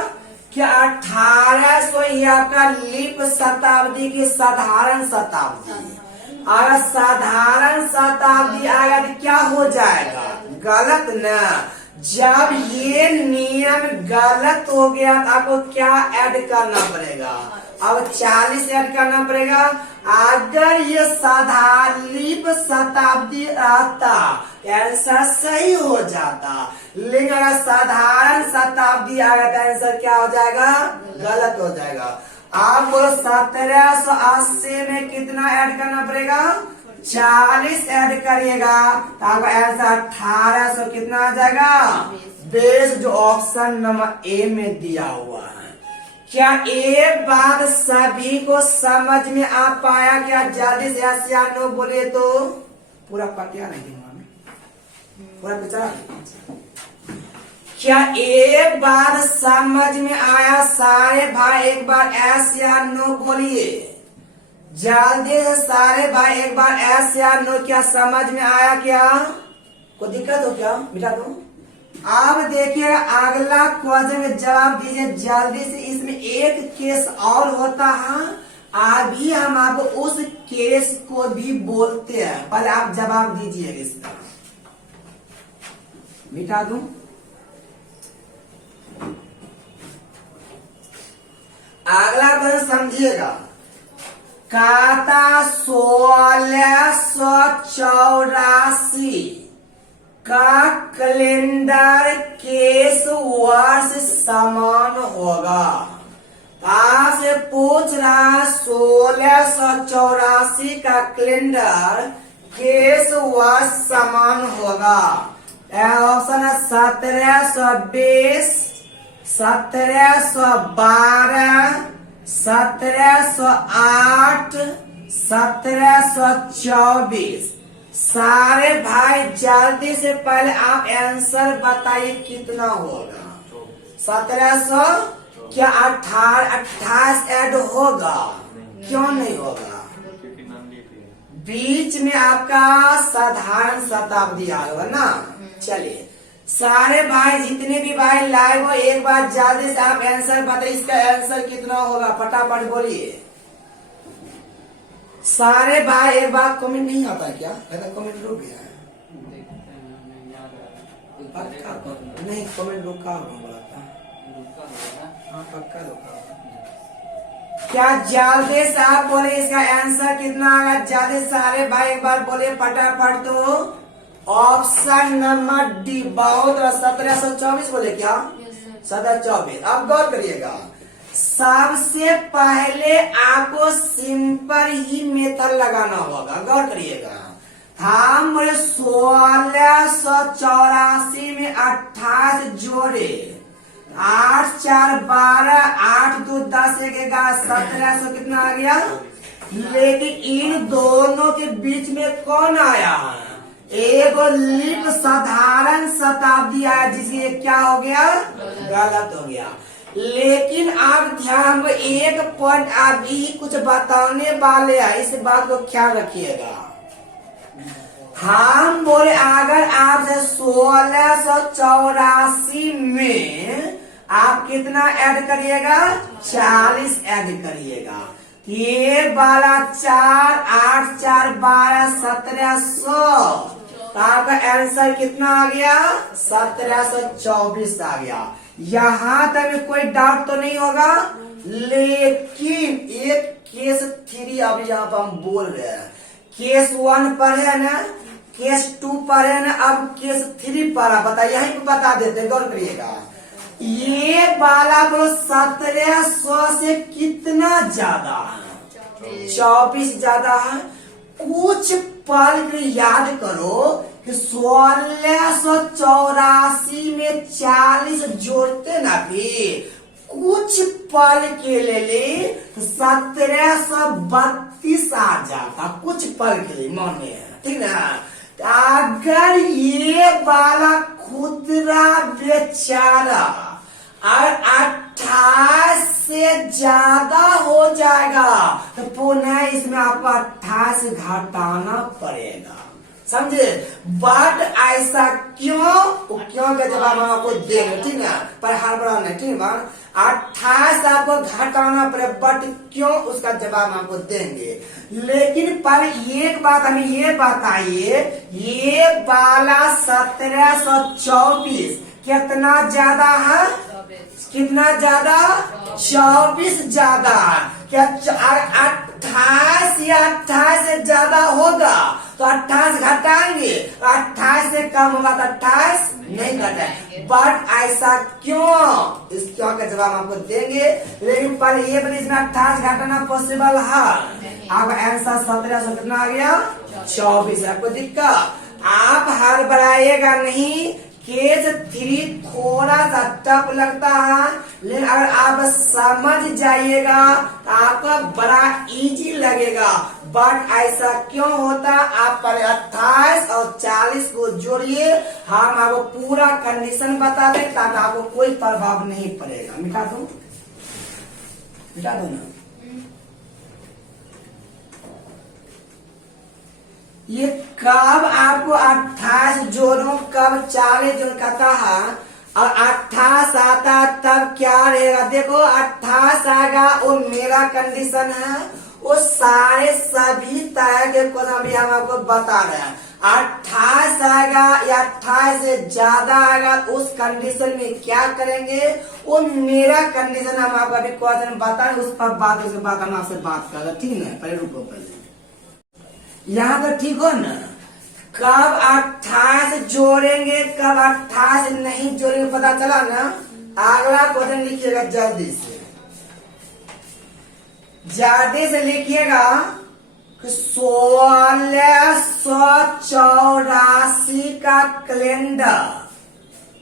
क्या 1800 ये आपका लीप शताब्दी की साधारण शताब्दी? अगर साधारण शताब्दी आएगा तो क्या हो जाएगा? गलत ना। जब ये नियम गलत हो गया तो आपको क्या ऐड करना पड़ेगा? अब 40 ऐड करना पड़ेगा। अगर ये साधारण लीप शताब्दी आता आंसर सही हो जाता, लेकिन अगर साधारण शताब्दी आ गया तो आंसर क्या हो जाएगा? गलत हो जाएगा। आपको 1780 में कितना ऐड करना पड़ेगा? 40 ऐड करिएगा तो आपका आंसर 1800 कितना आ जाएगा? 20, जो ऑप्शन नंबर ए में दिया हुआ है। क्या ये बात सभी को समझ में आ पाया? क्या जल्दी से yes या no बोले तो पूरा पटिया नहीं दिमाग में पूरा बेचारा। क्या ये बात समझ में आया? सारे भाई एक बार एस या नो बोलिए, जल्दी से सारे भाई एक बार एस या नो। क्या समझ में आया? क्या कोई दिक्कत हो क्या? मिटा दो। अब देखिए अगला क्वेश्चन का जवाब दीजिए जल्दी से। इसमें एक केस और होता है, अभी हम आपको उस केस को भी बोलते हैं, पहले आप जवाब दीजिए इसका। मिटा दूं। अगला क्वेश्चन समझिएगा। काता 1684 का कैलेंडर किस वर्ष समान होगा? आपसे पूछ रहा 1684 का कैलेंडर किस वर्ष समान होगा? ऑप्शन है 1720, 1712, 1708, 1724। सारे भाई जल्दी से पहले आप आंसर बताइए कितना होगा? 1700। क्या 28 ऐड होगा? क्यों नहीं होगा? बीच में आपका साधारण शताब्दी आएगा ना। चलिए सारे भाई जितने भी भाई लाइव हो एक बार जल्दी से आप आंसर बताइए, इसका आंसर कितना होगा? फटाफट बोलिए सारे भाई। एक बार कमेंट नहीं आता क्या? कमेंट रुक गया है। नहीं कमेंट रुका होगा, पक्का रुका। क्या जल्दी से आप बोले इसका आंसर कितना आएगा? जल्दी सारे भाई एक बार बोले फटाफट। तो ऑप्शन नंबर डी बहुत 1724 बोले क्या? 1724। अब गौर करिएगा, सबसे पहले आपको सिंपल ही मेथड लगाना होगा। गौर करिएगा, हम बोले 1684 में 28 जोड़े, 8 4 12, 8 2 10 1 11 1700 कितना आ गया। लेकिन इन दोनों के बीच में कौन आया, एक लिप साधारण शताब्दी आया, जिससे क्या हो गया, गलत हो गया। लेकिन आप ध्यान में एक पॉइंट अभी कुछ बताने वाले हैं, इस बात को ख्याल रखिएगा। हम बोले अगर आप 1684 में आप कितना ऐड करिएगा, 40 ऐड करिएगा। ये वाला 4 8 4 12 1700, तो आपका आंसर कितना आ गया, 1724 आ गया। यहाँ तक कोई डाउट तो नहीं होगा। लेकिन एक केस 3 अब यहाँ पर हम बोल रहे हैं, केस 1 पर है ना, केस 2 पर है ना, अब केस 3 पर है। बताइए, यहीं पे बता देते, गौर करिएगा। ये वाला को 1700 से कितना ज्यादा है, 24 ज्यादा है। कुछ पल के याद करो कि 1684 में 40 जोड़ते ना भी, कुछ पल के लिए तो 1732 आ जाता, कुछ पल के लिए मन में, ठीक ना। अगर ये वाला खुदरा बेचारा और 28 से ज्यादा हो जाएगा तो पुनः इसमें आपको 28 घटाना पड़ेगा, समझे। बट ऐसा क्यों, क्यों का जवाब हम आपको देंगे, ठीक है, पर हड़बड़ा नहीं, ठीक है। 28 आपको घटाना पड़े, बट क्यों, उसका जवाब हम आपको देंगे। लेकिन पर एक बात हमें ये बताइए, ये वाला 1724 कितना ज्यादा है, कितना ज्यादा, 24 ज्यादा है। क्या 28 या 28 से ज्यादा होगा तो 28 घटाएंगे, 28 से कम होगा तो 28 नहीं घटाएंगे। बट ऐसा क्यों, इस क्यों का जवाब आपको देंगे। लेकिन पर ये बनी इसमें 28 घटाना पॉसिबल है। अब आंसर 1700 कितना आ गया, 24। आपको दिक्कत, आप हर बढ़ाइएगा नहीं। केस 3 थोड़ा सा टफ लगता है, लेकिन अगर आप समझ जाइएगा तो आपका बड़ा इजी लगेगा। बट ऐसा क्यों होता, आप पर 28 और 40 को जोड़िए, हम आपको पूरा कंडीशन बता दें ताकि आपको कोई प्रभाव नहीं पड़ेगा। मिटा दो, मिटा दो ना। ये कब आपको 28 जोड़ो, कब 40 जोड़ कहता है, और 28 आता तब क्या रहेगा। देखो 28 आएगा, वो मेरा कंडीशन है, वो सारे सभी तरह के क्वेश्चन भी हम आपको बता रहे हैं। 28 आएगा या 28 से ज्यादा आएगा, उस कंडीशन में क्या करेंगे, वो मेरा कंडीशन हम आपको अभी क्वेश्चन बता रहे, उस पर बात, उसके बाद हम आपसे बात कर रहे, ठीक है। पहले रुको, पहले यहाँ तो ठीक हो ना। कब 28 जोड़ेंगे, कब 28 नहीं जोड़ेंगे, पता चला ना। अगला क्वेश्चन लिखिएगा जल्दी से लिखिएगा। 1684 का कैलेंडर,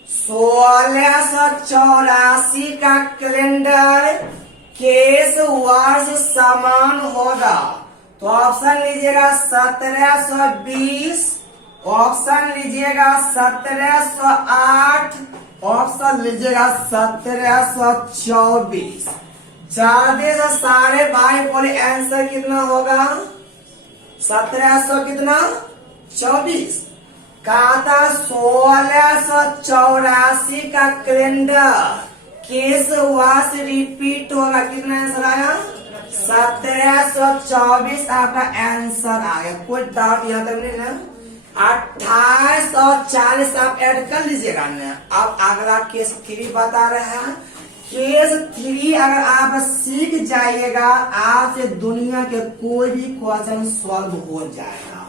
1684 का कैलेंडर केस वर्ष समान होगा। तो ऑप्शन लीजिएगा 1720, ऑप्शन लीजिएगा 1708, ऑप्शन लीजिएगा 1724। ज्यादा से सारे भाई बोले आंसर कितना होगा, 1700 कितना, 24। कहा था 1684 का कैलेंडर केस वर्ष रिपीट होगा, कितना आंसर आया, 1724 आपका आंसर आ गया। कोई डाउट यहाँ तक नहीं ना। 28 और 40 आप ऐड कर लीजिएगा ना। अब अगला केस 3 बता रहे हैं। केस 3 अगर आप सीख जाइएगा, आपसे दुनिया के कोई भी क्वेश्चन सॉल्व हो जाएगा।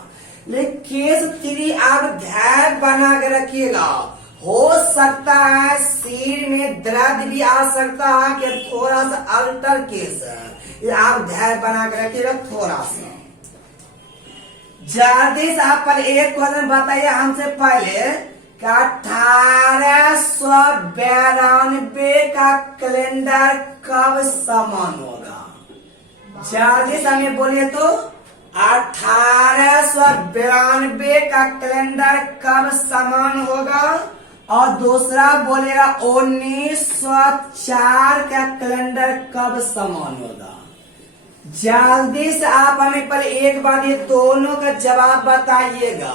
लेकिन केस 3 आप ध्यान बना के रखिएगा। हो सकता है सिर में दर्द भी आ सकता है कि थोड़ा सा अल्टर केस है, ये आप ध्यान बना के रखिएगा थोड़ा सा। जल्दी से आप पहले एक क्वेश्चन बताइए हमसे पहले कि 1892 का कैलेंडर कब समान होगा? जल्दी से हमें बोलिए तो 1892 का कैलेंडर कब समान होगा? और दूसरा बोलेगा 1904 का कैलेंडर कब समान होगा? जल्दी से आप हमें पहले एक बार ये दोनों का जवाब बताइएगा।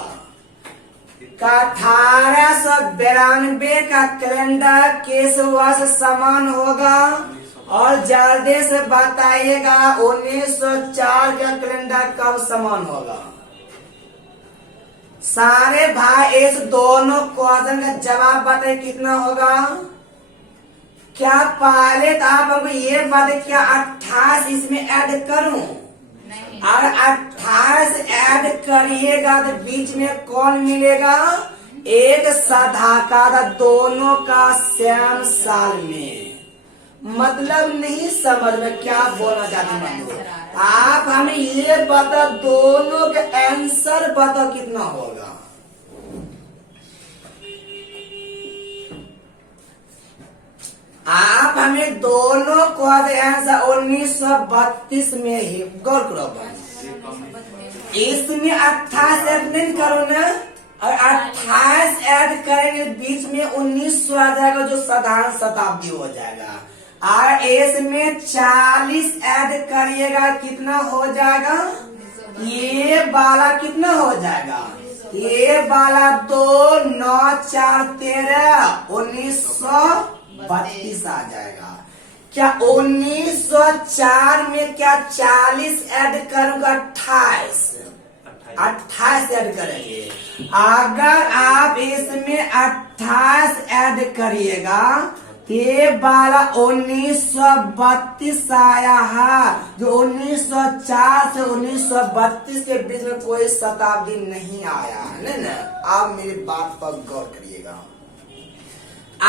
1892 का कैलेंडर किस वर्ष समान होगा? और जल्दी से बताइएगा 1904 का कैलेंडर कब समान होगा? सारे भाई इस दोनों क्वेश्चन का जवाब बताइए कितना होगा? क्या पहले तो आप हमको ये बताइए क्या 28 इसमें ऐड करूं? और 28 ऐड करिएगा तो बीच में कौन मिलेगा? एक साधाकार दोनों का सेम साल में। मतलब नहीं समझ में क्या बोलना चाहते हैं? आप हमें ये बता दोनों का आंसर बताओ कितना होगा? आप हमें दोनों को आंसर 1932 में ही गौर करो। इसमें 28 ऐड नहीं करो ना, और 28 ऐड करेंगे बीच में 1900 आ जाएगा जो साधारण शताब्दी हो जाएगा। और इसमें 40 ऐड करिएगा कितना हो जाएगा? ये वाला कितना हो जाएगा? ये वाला 2 9 4 13 1932 आ जाएगा। क्या 1904 में क्या 40 ऐड करूंगा? 28 ऐड करेंगे। अगर आप इसमें 28 ऐड करिएगा ये वाला 1932 आया है, जो 1904 से 1932 के बीच में कोई शताब्दी नहीं आया है ना। आप मेरी बात पर गौर करिएगा।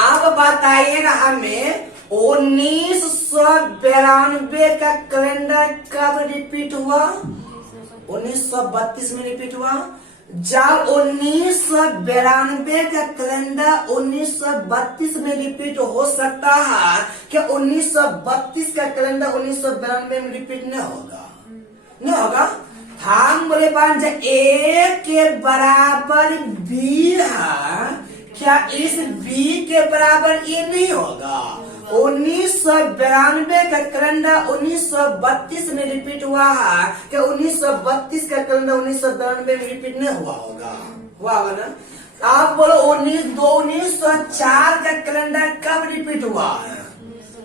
आप बताइएगा हमें 1992 का कैलेंडर कब रिपीट हुआ? 1932 में रिपीट हुआ। जब 1992 का कैलेंडर 1932 में रिपीट हो सकता है, क्या 1932 का कैलेंडर 1992 में रिपीट नहीं होगा? नहीं होगा। हम बोले पांच ए के बराबर बी है, क्या इस बी के बराबर ए नहीं होगा? 1992 का कैलेंडर 1932 में रिपीट हुआ है, क्या 1932 का कैलेंडर 1992 में रिपीट नहीं हुआ होगा? हुआ होगा ना। आप बोलो 1904 का कैलेंडर कब रिपीट हुआ है?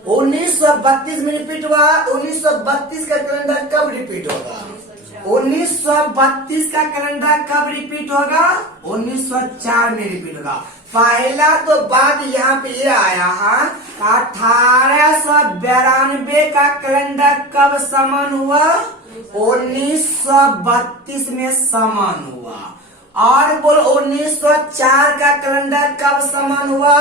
1932 में रिपीट हुआ। 1932 का कैलेंडर कब रिपीट होगा? 1932 का कैलेंडर कब रिपीट होगा? 1904 में रिपीट होगा। पहला तो बात यहाँ पे ये आया है 1892 का कैलेंडर कब समान हुआ? 1932 में समान हुआ। और बोलो 1904 का कैलेंडर कब समान हुआ?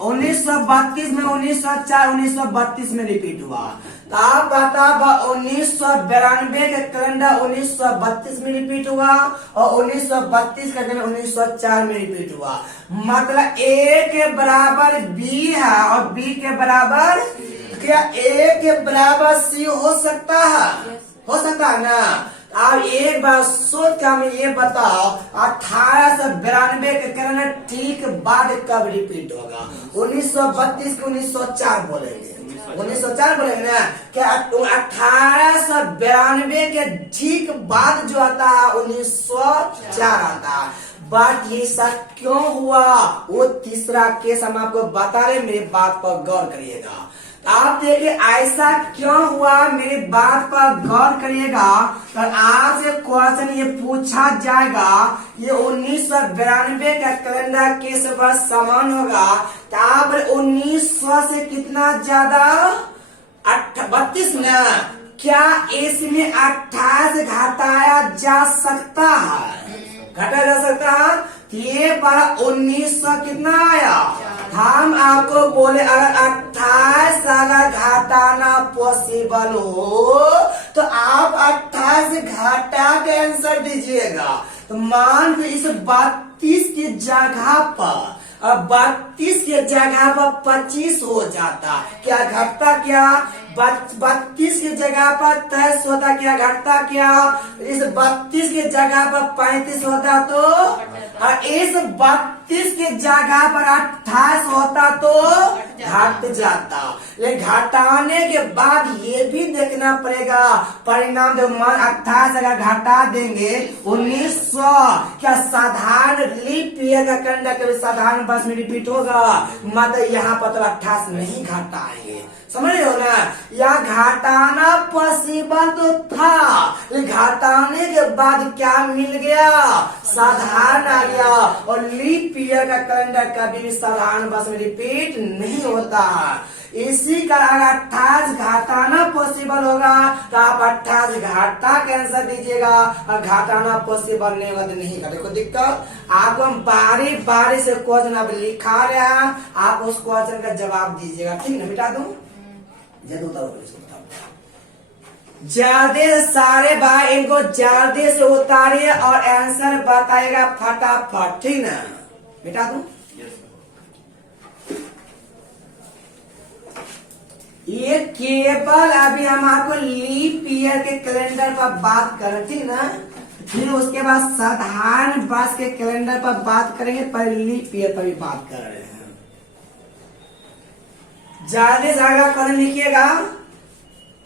1932 में 1904 1932 में रिपीट हुआ। तो आप बता 1992 का कैलेंडर 1932 में रिपीट हुआ और 1932 का कैलेंडर 1904 में रिपीट हुआ। मतलब ए के बराबर बी है और बी के बराबर, क्या ए के बराबर सी हो सकता है? हो सकता है ना। आप एक बार सोच के हमें ये बताओ 1892 के कैलेंडर ठीक बाद कब रिपीट होगा? 1932 के 1904 बोलेंगे, 1904 बोलेंगे ना। क्या 1892 के ठीक बाद जो आता है 1904 आता है। बात ये सब क्यों हुआ वो तीसरा केस हम आपको बता रहे, मेरी बात पर गौर करिएगा। आप देखिए ऐसा क्यों हुआ, मेरी बात पर गौर करिएगा। तो आज से क्वेश्चन ये पूछा जाएगा ये 1992 का कैलेंडर किस वर्ष समान होगा? तो आप 1900 से कितना ज्यादा? 32 ना। क्या इसमें 28 घटाया जा सकता है? घटाया जा सकता है। ये पर 1900 कितना आया? हम आपको बोले अगर 28 अगर घटाना पॉसिबल हो तो आप 28 घटा के आंसर दीजिएगा। तो मान लो इस 32 की जगह पर, अब 32 की जगह पर 25 हो जाता, क्या घटता क्या? 32 की जगह पर 23 होता, क्या घटता क्या? इस 32 की जगह पर 35 होता तो, और इस 32 की जगह पर 28 होता तो घट जाता। लेकिन घटाने के बाद ये भी देखना पड़ेगा परिणाम। जब मान 28 अगर घटा देंगे 1900, क्या साधारण लीप ईयर का कैलेंडर कभी साधारण बस में रिपीट होगा? मतलब यहाँ पर तो 28 नहीं घटाएंगे, समझ रहे हो ना? यहाँ घटाना पॉसिबल तो था, लेकिन घटाने के बाद क्या मिल गया? साधारण आ गया। और लीप ईयर का कैलेंडर कभी भी साधारण बस में रिपीट नहीं होता। इसी का अगर 28 घटाना पॉसिबल होगा तो आप 28 घटा के आंसर दीजिएगा, और घटाना पॉसिबल नहीं होगा तो नहीं घटे। कोई दिक्कत? आपको हम बारी बारी से क्वेश्चन अब लिखा रहे हैं, आप उस क्वेश्चन का जवाब दीजिएगा, ठीक है? मिटा दूं जल्दी से सारे भाई इनको जल्दी से उतारिए और आंसर बताएगा फटाफट, ठीक ना? मिटा दूं? ये केवल अभी हम आपको लीप ईयर के कैलेंडर पर बात करें, ठीक ना? फिर उसके बाद साधारण वर्ष के कैलेंडर पर बात करेंगे, पर लीप ईयर पर भी बात कर रहे हैं। ज्यादा से अगला कॉलम लिखिएगा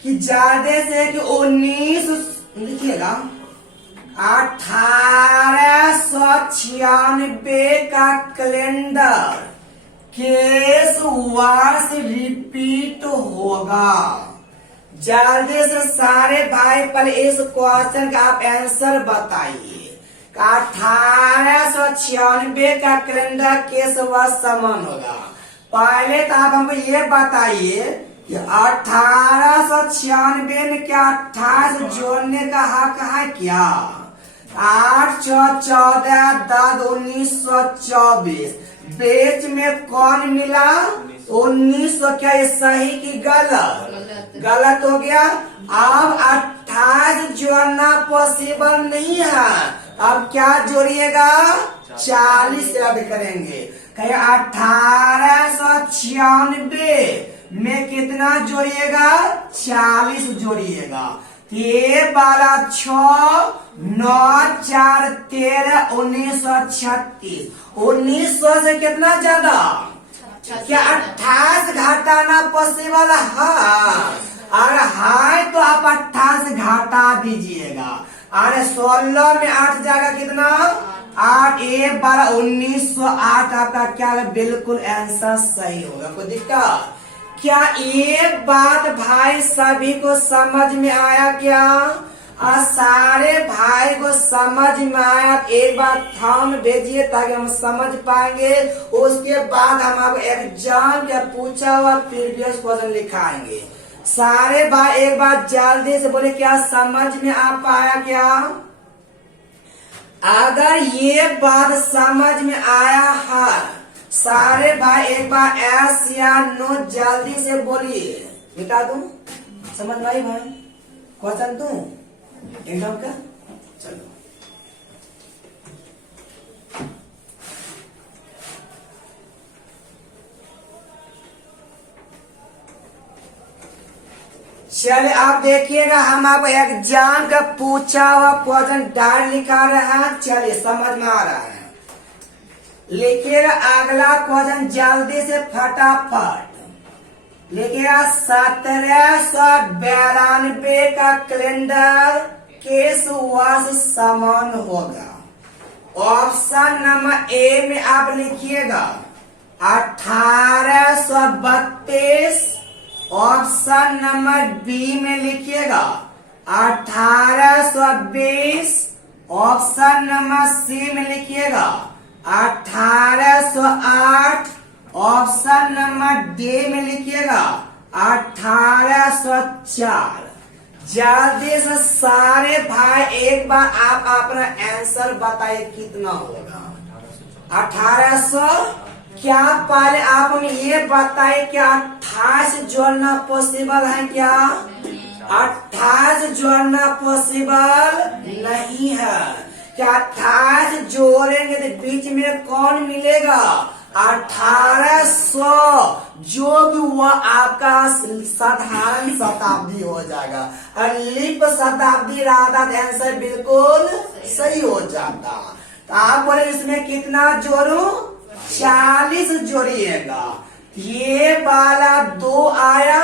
कि ज्यादा से कि 19 लिखिएगा 1896 का कैलेंडर केस वर्ष रिपीट होगा। जल्दी से सारे भाई पहले इस क्वेश्चन का आप आंसर बताइए। 1896 का कैलेंडर केस वर्ष समान होगा। पहले तो आप हमको ये बताइए कि 1896 में क्या 28 जोड़ने का हक है क्या? 8 14 14 10 1924 बीच में कौन मिला? 1900। क्या ये सही की गलत? गलत हो गया। अब 28 जोड़ना पॉसिबल नहीं है, अब क्या जोड़िएगा? 40 से अब करेंगे। 1896 में कितना जोड़िएगा? 40 जोड़िएगा। ये वाला 6 9 4 13 1936। 1900 से कितना ज्यादा? क्या 28 घटाना पॉसिबल है? अगर है तो आप 28 घटा दीजिएगा। अरे 16 में 8 जाएगा कितना? 8 1 12 1908 आपका क्या है? बिल्कुल आंसर सही होगा। कोई दिक्कत? क्या ये बात भाई सभी को समझ में आया क्या? और सारे भाई को समझ में आया? एक बार थंब भेजिए ताकि हम समझ पाएंगे। उसके बाद हम आपको एग्जाम का पूछा हुआ प्रीवियस क्वेश्चन लिखाएंगे। सारे भाई एक बार जल्दी से बोले, क्या समझ में आ पाया क्या? अगर ये बात समझ में आया है सारे भाई एक बार एस या नो जल्दी से बोलिए। मिटा दूं? समझ में आई भाई? क्वेश्चन दूं एग्जाम का? चलो चलिए आप देखिएगा, हम आपको एग्जाम का पूछा हुआ क्वेश्चन डाल लिखा रहे हैं। चलिए समझ में आ रहा है? लिखिएगा अगला क्वेश्चन जल्दी से फटाफट लिखिएगा। 1792 का कैलेंडर किस वर्ष समान होगा? ऑप्शन नंबर ए में आप लिखिएगा 1832। ऑप्शन नंबर बी में लिखिएगा 1820। ऑप्शन नंबर सी में लिखिएगा 1808। ऑप्शन नंबर डी में लिखिएगा 1804। जल्दी से सारे भाई एक बार आप अपना आंसर बताइए कितना होगा? 1800। क्या पहले आप हमें ये बताइए क्या 28 जोड़ना पॉसिबल है क्या? 28 जोड़ना पॉसिबल नहीं है। क्या 28 जोड़ेंगे तो बीच में कौन मिलेगा? 1800, जो कि वह आपका साधारण शताब्दी हो जाएगा। और लीप शताब्दी रहता तो आंसर बिल्कुल सही हो जाता। तो आप बोले इसमें कितना जोड़ू? 40 जोड़िएगा। ये वाला 2 आया,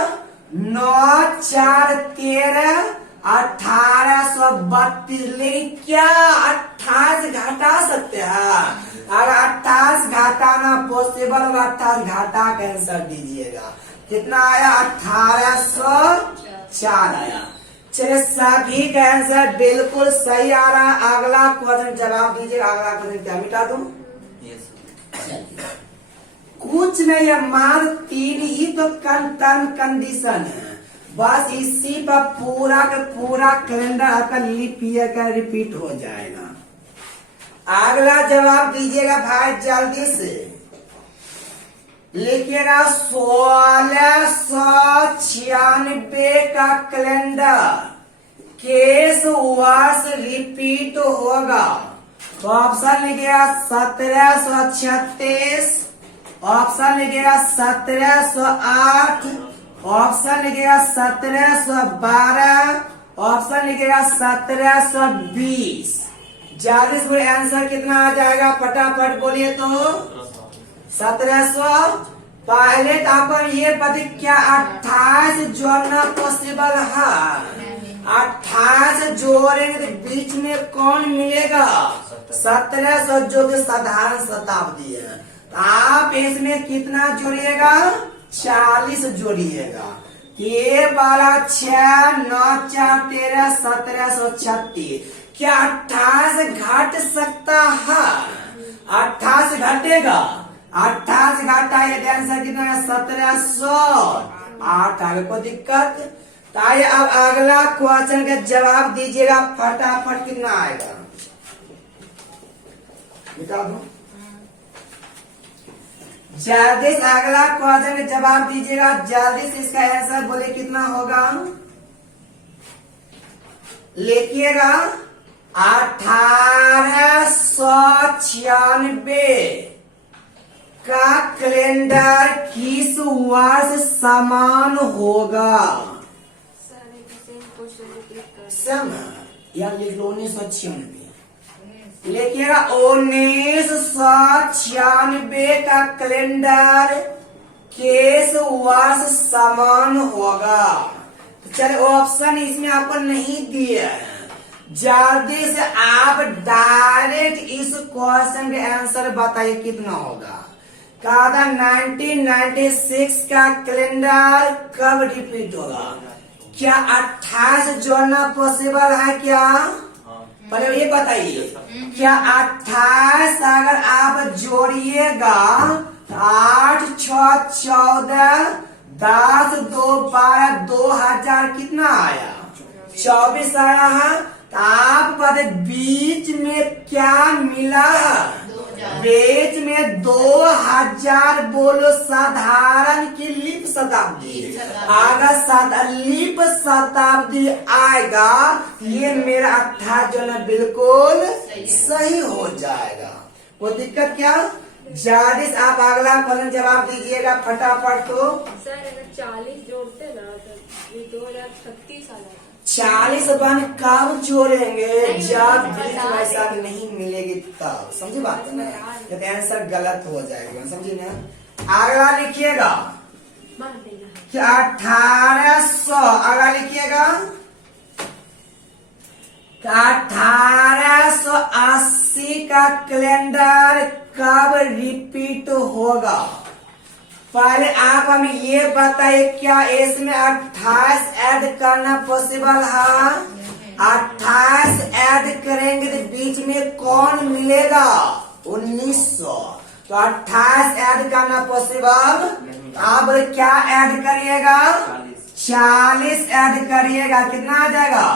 9 4 13, 1832। लेकिन क्या 28 घटा सकते हैं? अगर 28 घटाना पॉसिबल होगा, 28 घटा के आंसर दीजिएगा। कितना आया? 1804 आया। चलिए, सभी का आंसर बिल्कुल सही आ रहा है। अगला क्वेश्चन जवाब दीजिएगा। अगला क्वेश्चन क्या मिटा दूं? कुछ नहीं है, मात्र 3 ही तो टर्म कंडीशन है। बस इसी पर पूरा का पूरा कैलेंडर आपका लीप ईयर का रिपीट हो जाएगा। अगला जवाब दीजिएगा भाई जल्दी से। लिखिएगा 1696 का कैलेंडर केस वर्ष रिपीट होगा। तो ऑप्शन लिखिएगा 1736, ऑप्शन लिखिएगा 1708, ऑप्शन लिखिएगा 1712, ऑप्शन लिखिएगा 1720। जल्दी से आंसर कितना आ जाएगा? फटाफट बोलिए तो। 1700। पहले तो आपको ये पता क्या 28 जोड़ना पॉसिबल है? 28 जोड़ेंगे तो बीच में कौन मिलेगा? 1700, जो कि साधारण शताब्दी है। तो आप इसमें कितना जोड़िएगा? 40 जोड़िएगा। ये वाला 6 9 4 13 1736। क्या 28 घट सकता है? 28 घटेगा। 28 घटा, ये आंसर कितना है? 1708। आगे कोई दिक्कत? तो आइए अब अगला क्वेश्चन का जवाब दीजिएगा फटाफट। कितना आएगा? बता दो जल्दी से। अगला क्वेश्चन का जवाब दीजिएगा जल्दी से। इसका आंसर बोले कितना होगा? लिखिएगा 1896 का कैलेंडर किस वर्ष समान होगा? या लिख लो 1996। लिखिएगा 1996 का कैलेंडर किस वर्ष समान होगा? तो चलिए, ऑप्शन इसमें आपको नहीं दिए। जल्दी से आप डायरेक्ट इस क्वेश्चन के आंसर बताइए कितना होगा। कहा था 1996 का कैलेंडर कब रिपीट होगा? क्या 28 जोड़ना पॉसिबल है क्या? पहले ये बताइए। क्या 28 अगर आप जोड़िएगा 8 6 14 10 2 12 2000 कितना आया? 24 आया है। तो आप पता बीच में क्या मिला? बीच में 2000 बोलो साधारण की लीप शताब्दी। अगर लीप शताब्दी आएगा ये मेरा 28 जो है बिल्कुल सही हो जाएगा। कोई दिक्कत क्या? जल्दी से आप अगला क्वेश्चन जवाब दीजिएगा फटाफट। तो सर अगर 40 जोड़ते ना तो 2036 आ जाता। 40 बन कब जोड़ेंगे? जब बीच वैसा नहीं मिलेगी तब। समझी बात है ना? तो आंसर गलत हो जाएगा। समझी ना? अगला लिखिएगा कि 1800। अगला लिखिएगा 1880 का कैलेंडर कब रिपीट होगा? पहले आप हमें ये बताइए, क्या इसमें 28 ऐड करना पॉसिबल है? 28 ऐड करेंगे तो बीच में कौन मिलेगा? 1900। तो 28 ऐड करना पॉसिबल। आप क्या ऐड करिएगा? 40 ऐड करिएगा। कितना आ जाएगा?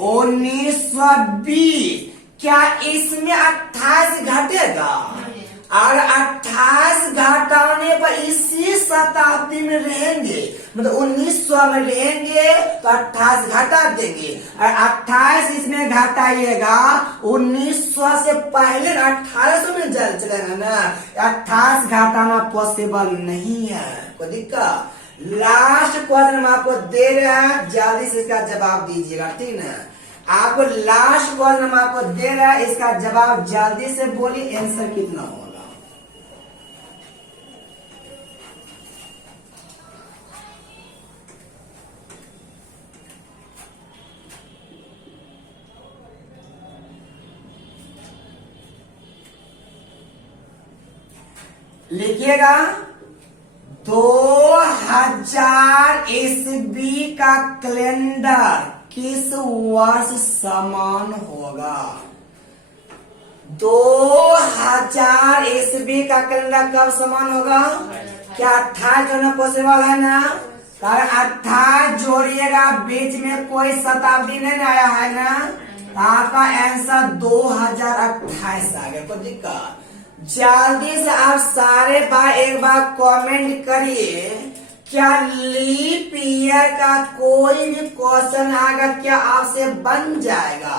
1920। क्या इसमें 28 घटेगा? और 28 घटाने पर इसी शताब्दी में रहेंगे, मतलब 1900 में रहेंगे तो 28 घटा देंगे, और 28 इसमें घटाइएगा 1900 से पहले 1800 में जल चलेगा ना, 28 घटाना पॉसिबल नहीं है। कोई दिक्कत? लास्ट क्वेश्चन हम आपको दे रहे हैं, जल्दी से इसका जवाब दीजिएगा, ठीक ना। आपको लास्ट क्वेश्चन हम आपको दे रहे हैं, इसका जवाब जल्दी से बोलिए, आंसर कितना होगा। लिखिएगा 2000 ईस्वी का कैलेंडर किस वर्ष समान होगा? 2000 ईस्वी का कैलेंडर कब समान होगा? क्या 28 जोड़ना पॉसिबल है ना? अगर 28 जोड़िएगा, बीच में कोई शताब्दी नहीं आया है ना, आपका आंसर 2028 आ गया। कोई दिक्कत? जल्दी से आप सारे बार एक बार कमेंट करिए, क्या लीप ईयर का कोई भी क्वेश्चन अगर क्या आपसे बन जाएगा?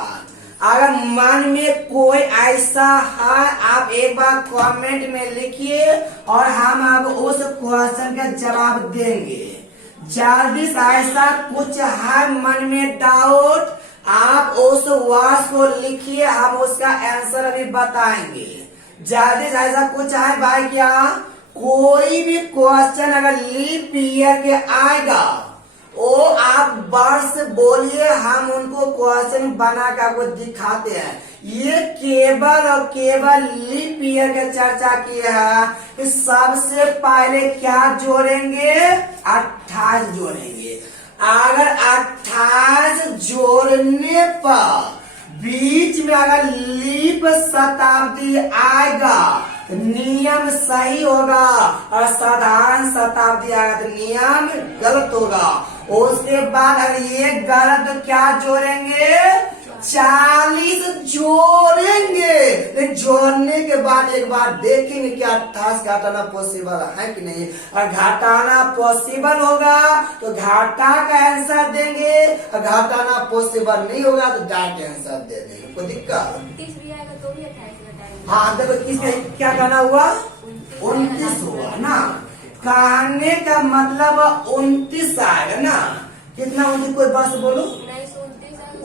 अगर मन में कोई ऐसा है, आप एक बार कमेंट में लिखिए और हम अब उस क्वेश्चन का जवाब देंगे। जल्दी से ऐसा कुछ है मन में डाउट, आप उस वर्ड को लिखिए, हम उसका आंसर अभी बताएंगे। जल्दी से ऐसा कुछ है भाई, क्या कोई भी क्वेश्चन अगर लीप ईयर के आएगा, वो आप वर्ष बोलिए, हम उनको क्वेश्चन बना कर आपको दिखाते हैं। ये केवल और केवल लीप ईयर की चर्चा की है कि सबसे पहले क्या जोड़ेंगे? 28 जोड़ेंगे। अगर 28 जोड़ने पर बीच में अगर लीप शताब्दी आएगा तो नियम सही होगा, और साधारण शताब्दी आएगा तो नियम गलत होगा। उसके बाद अगर ये गलत तो क्या जोड़ेंगे? 40 जोड़ेंगे। जोड़ने के बाद एक बार देखेंगे क्या 28 घटाना पॉसिबल है कि नहीं। और घटाना पॉसिबल होगा तो घाटा का आंसर देंगे, और घटाना पॉसिबल नहीं होगा तो डायरेक्ट आंसर दे देंगे। कोई दिक्कत? 29 भी आएगा तो भी 28 घटाएंगे। हाँ, देखो किसका क्या कहना हुआ? 29 हुआ ना। कहने का मतलब 29 आएगा ना। कितना 29? कोई बात बोलो।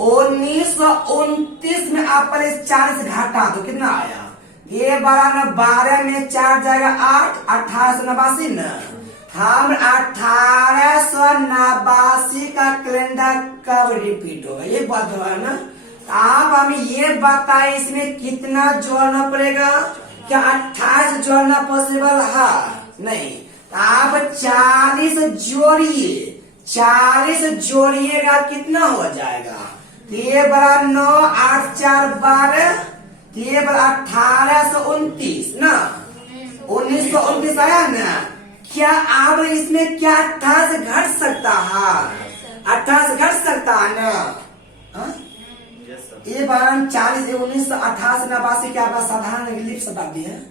1929 में आप पहले 40 घटा दो, कितना आया? ये 12 में 4 जाएगा 8, 1889 न। हम 1889 का कैलेंडर कब रिपीट होगा, ये बात है ना। आप हमें ये बताए इसमें कितना जोड़ना पड़ेगा? क्या 28 जोड़ना पॉसिबल है? नहीं। आप 40 जोड़िए, 40 जोड़िएगा कितना हो जाएगा? ये बड़ा 9, 8, 4, 12, ये बड़ा 1829 ना, 1929 आया ना। क्या आप इसमें क्या 28 घट सकता है? 28 घट सकता है ना। ये 40, 1988 क्या आपका साधारण लीप शताब्दी है?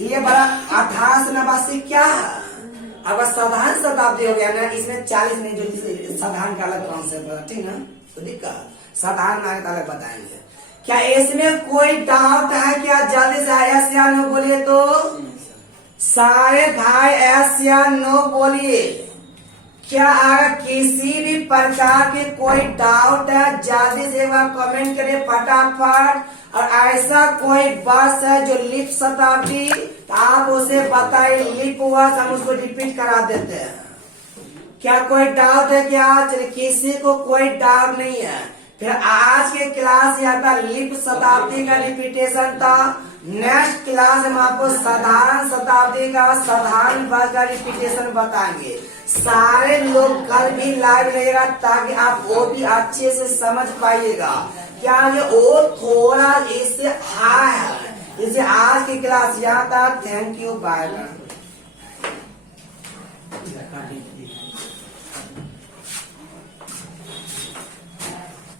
ये बड़ा 1889 क्या है? अब साधारण शताब्दी हो गया ना। इसमें 40 नहीं, जो साधारण का अलग कॉन्सेप्ट है, ठीक ना। तो दिक्कत साधारण में अलग बताएंगे। क्या इसमें कोई डाउट है? क्या जल्दी से यस या नो बोलिए तो। सारे भाई यस या नो बोलिए। क्या अगर किसी भी प्रकार के कोई डाउट है, जल्दी से वह कमेंट करिए फटाफट। और ऐसा कोई बस है जो लीप शताब्दी, तो आप उसे बताइए लीप वर्ष, हम उसको रिपीट करा देते हैं। क्या कोई डाउट है? क्या चलिए, किसी को कोई डाउट नहीं है। फिर आज के क्लास यह था लीप शताब्दी का रिपीटेशन था। नेक्स्ट क्लास हम आपको साधारण शताब्दी का साधारण वर्ष का रिपीटेशन बताएंगे। सारे लोग कल भी लाइव रहेगा ताकि आप वो भी अच्छे से समझ पाइएगा। क्या ये वो थोड़ा इससे हाई है। इसे आज की क्लास यहाँ तक। Thank you, bye.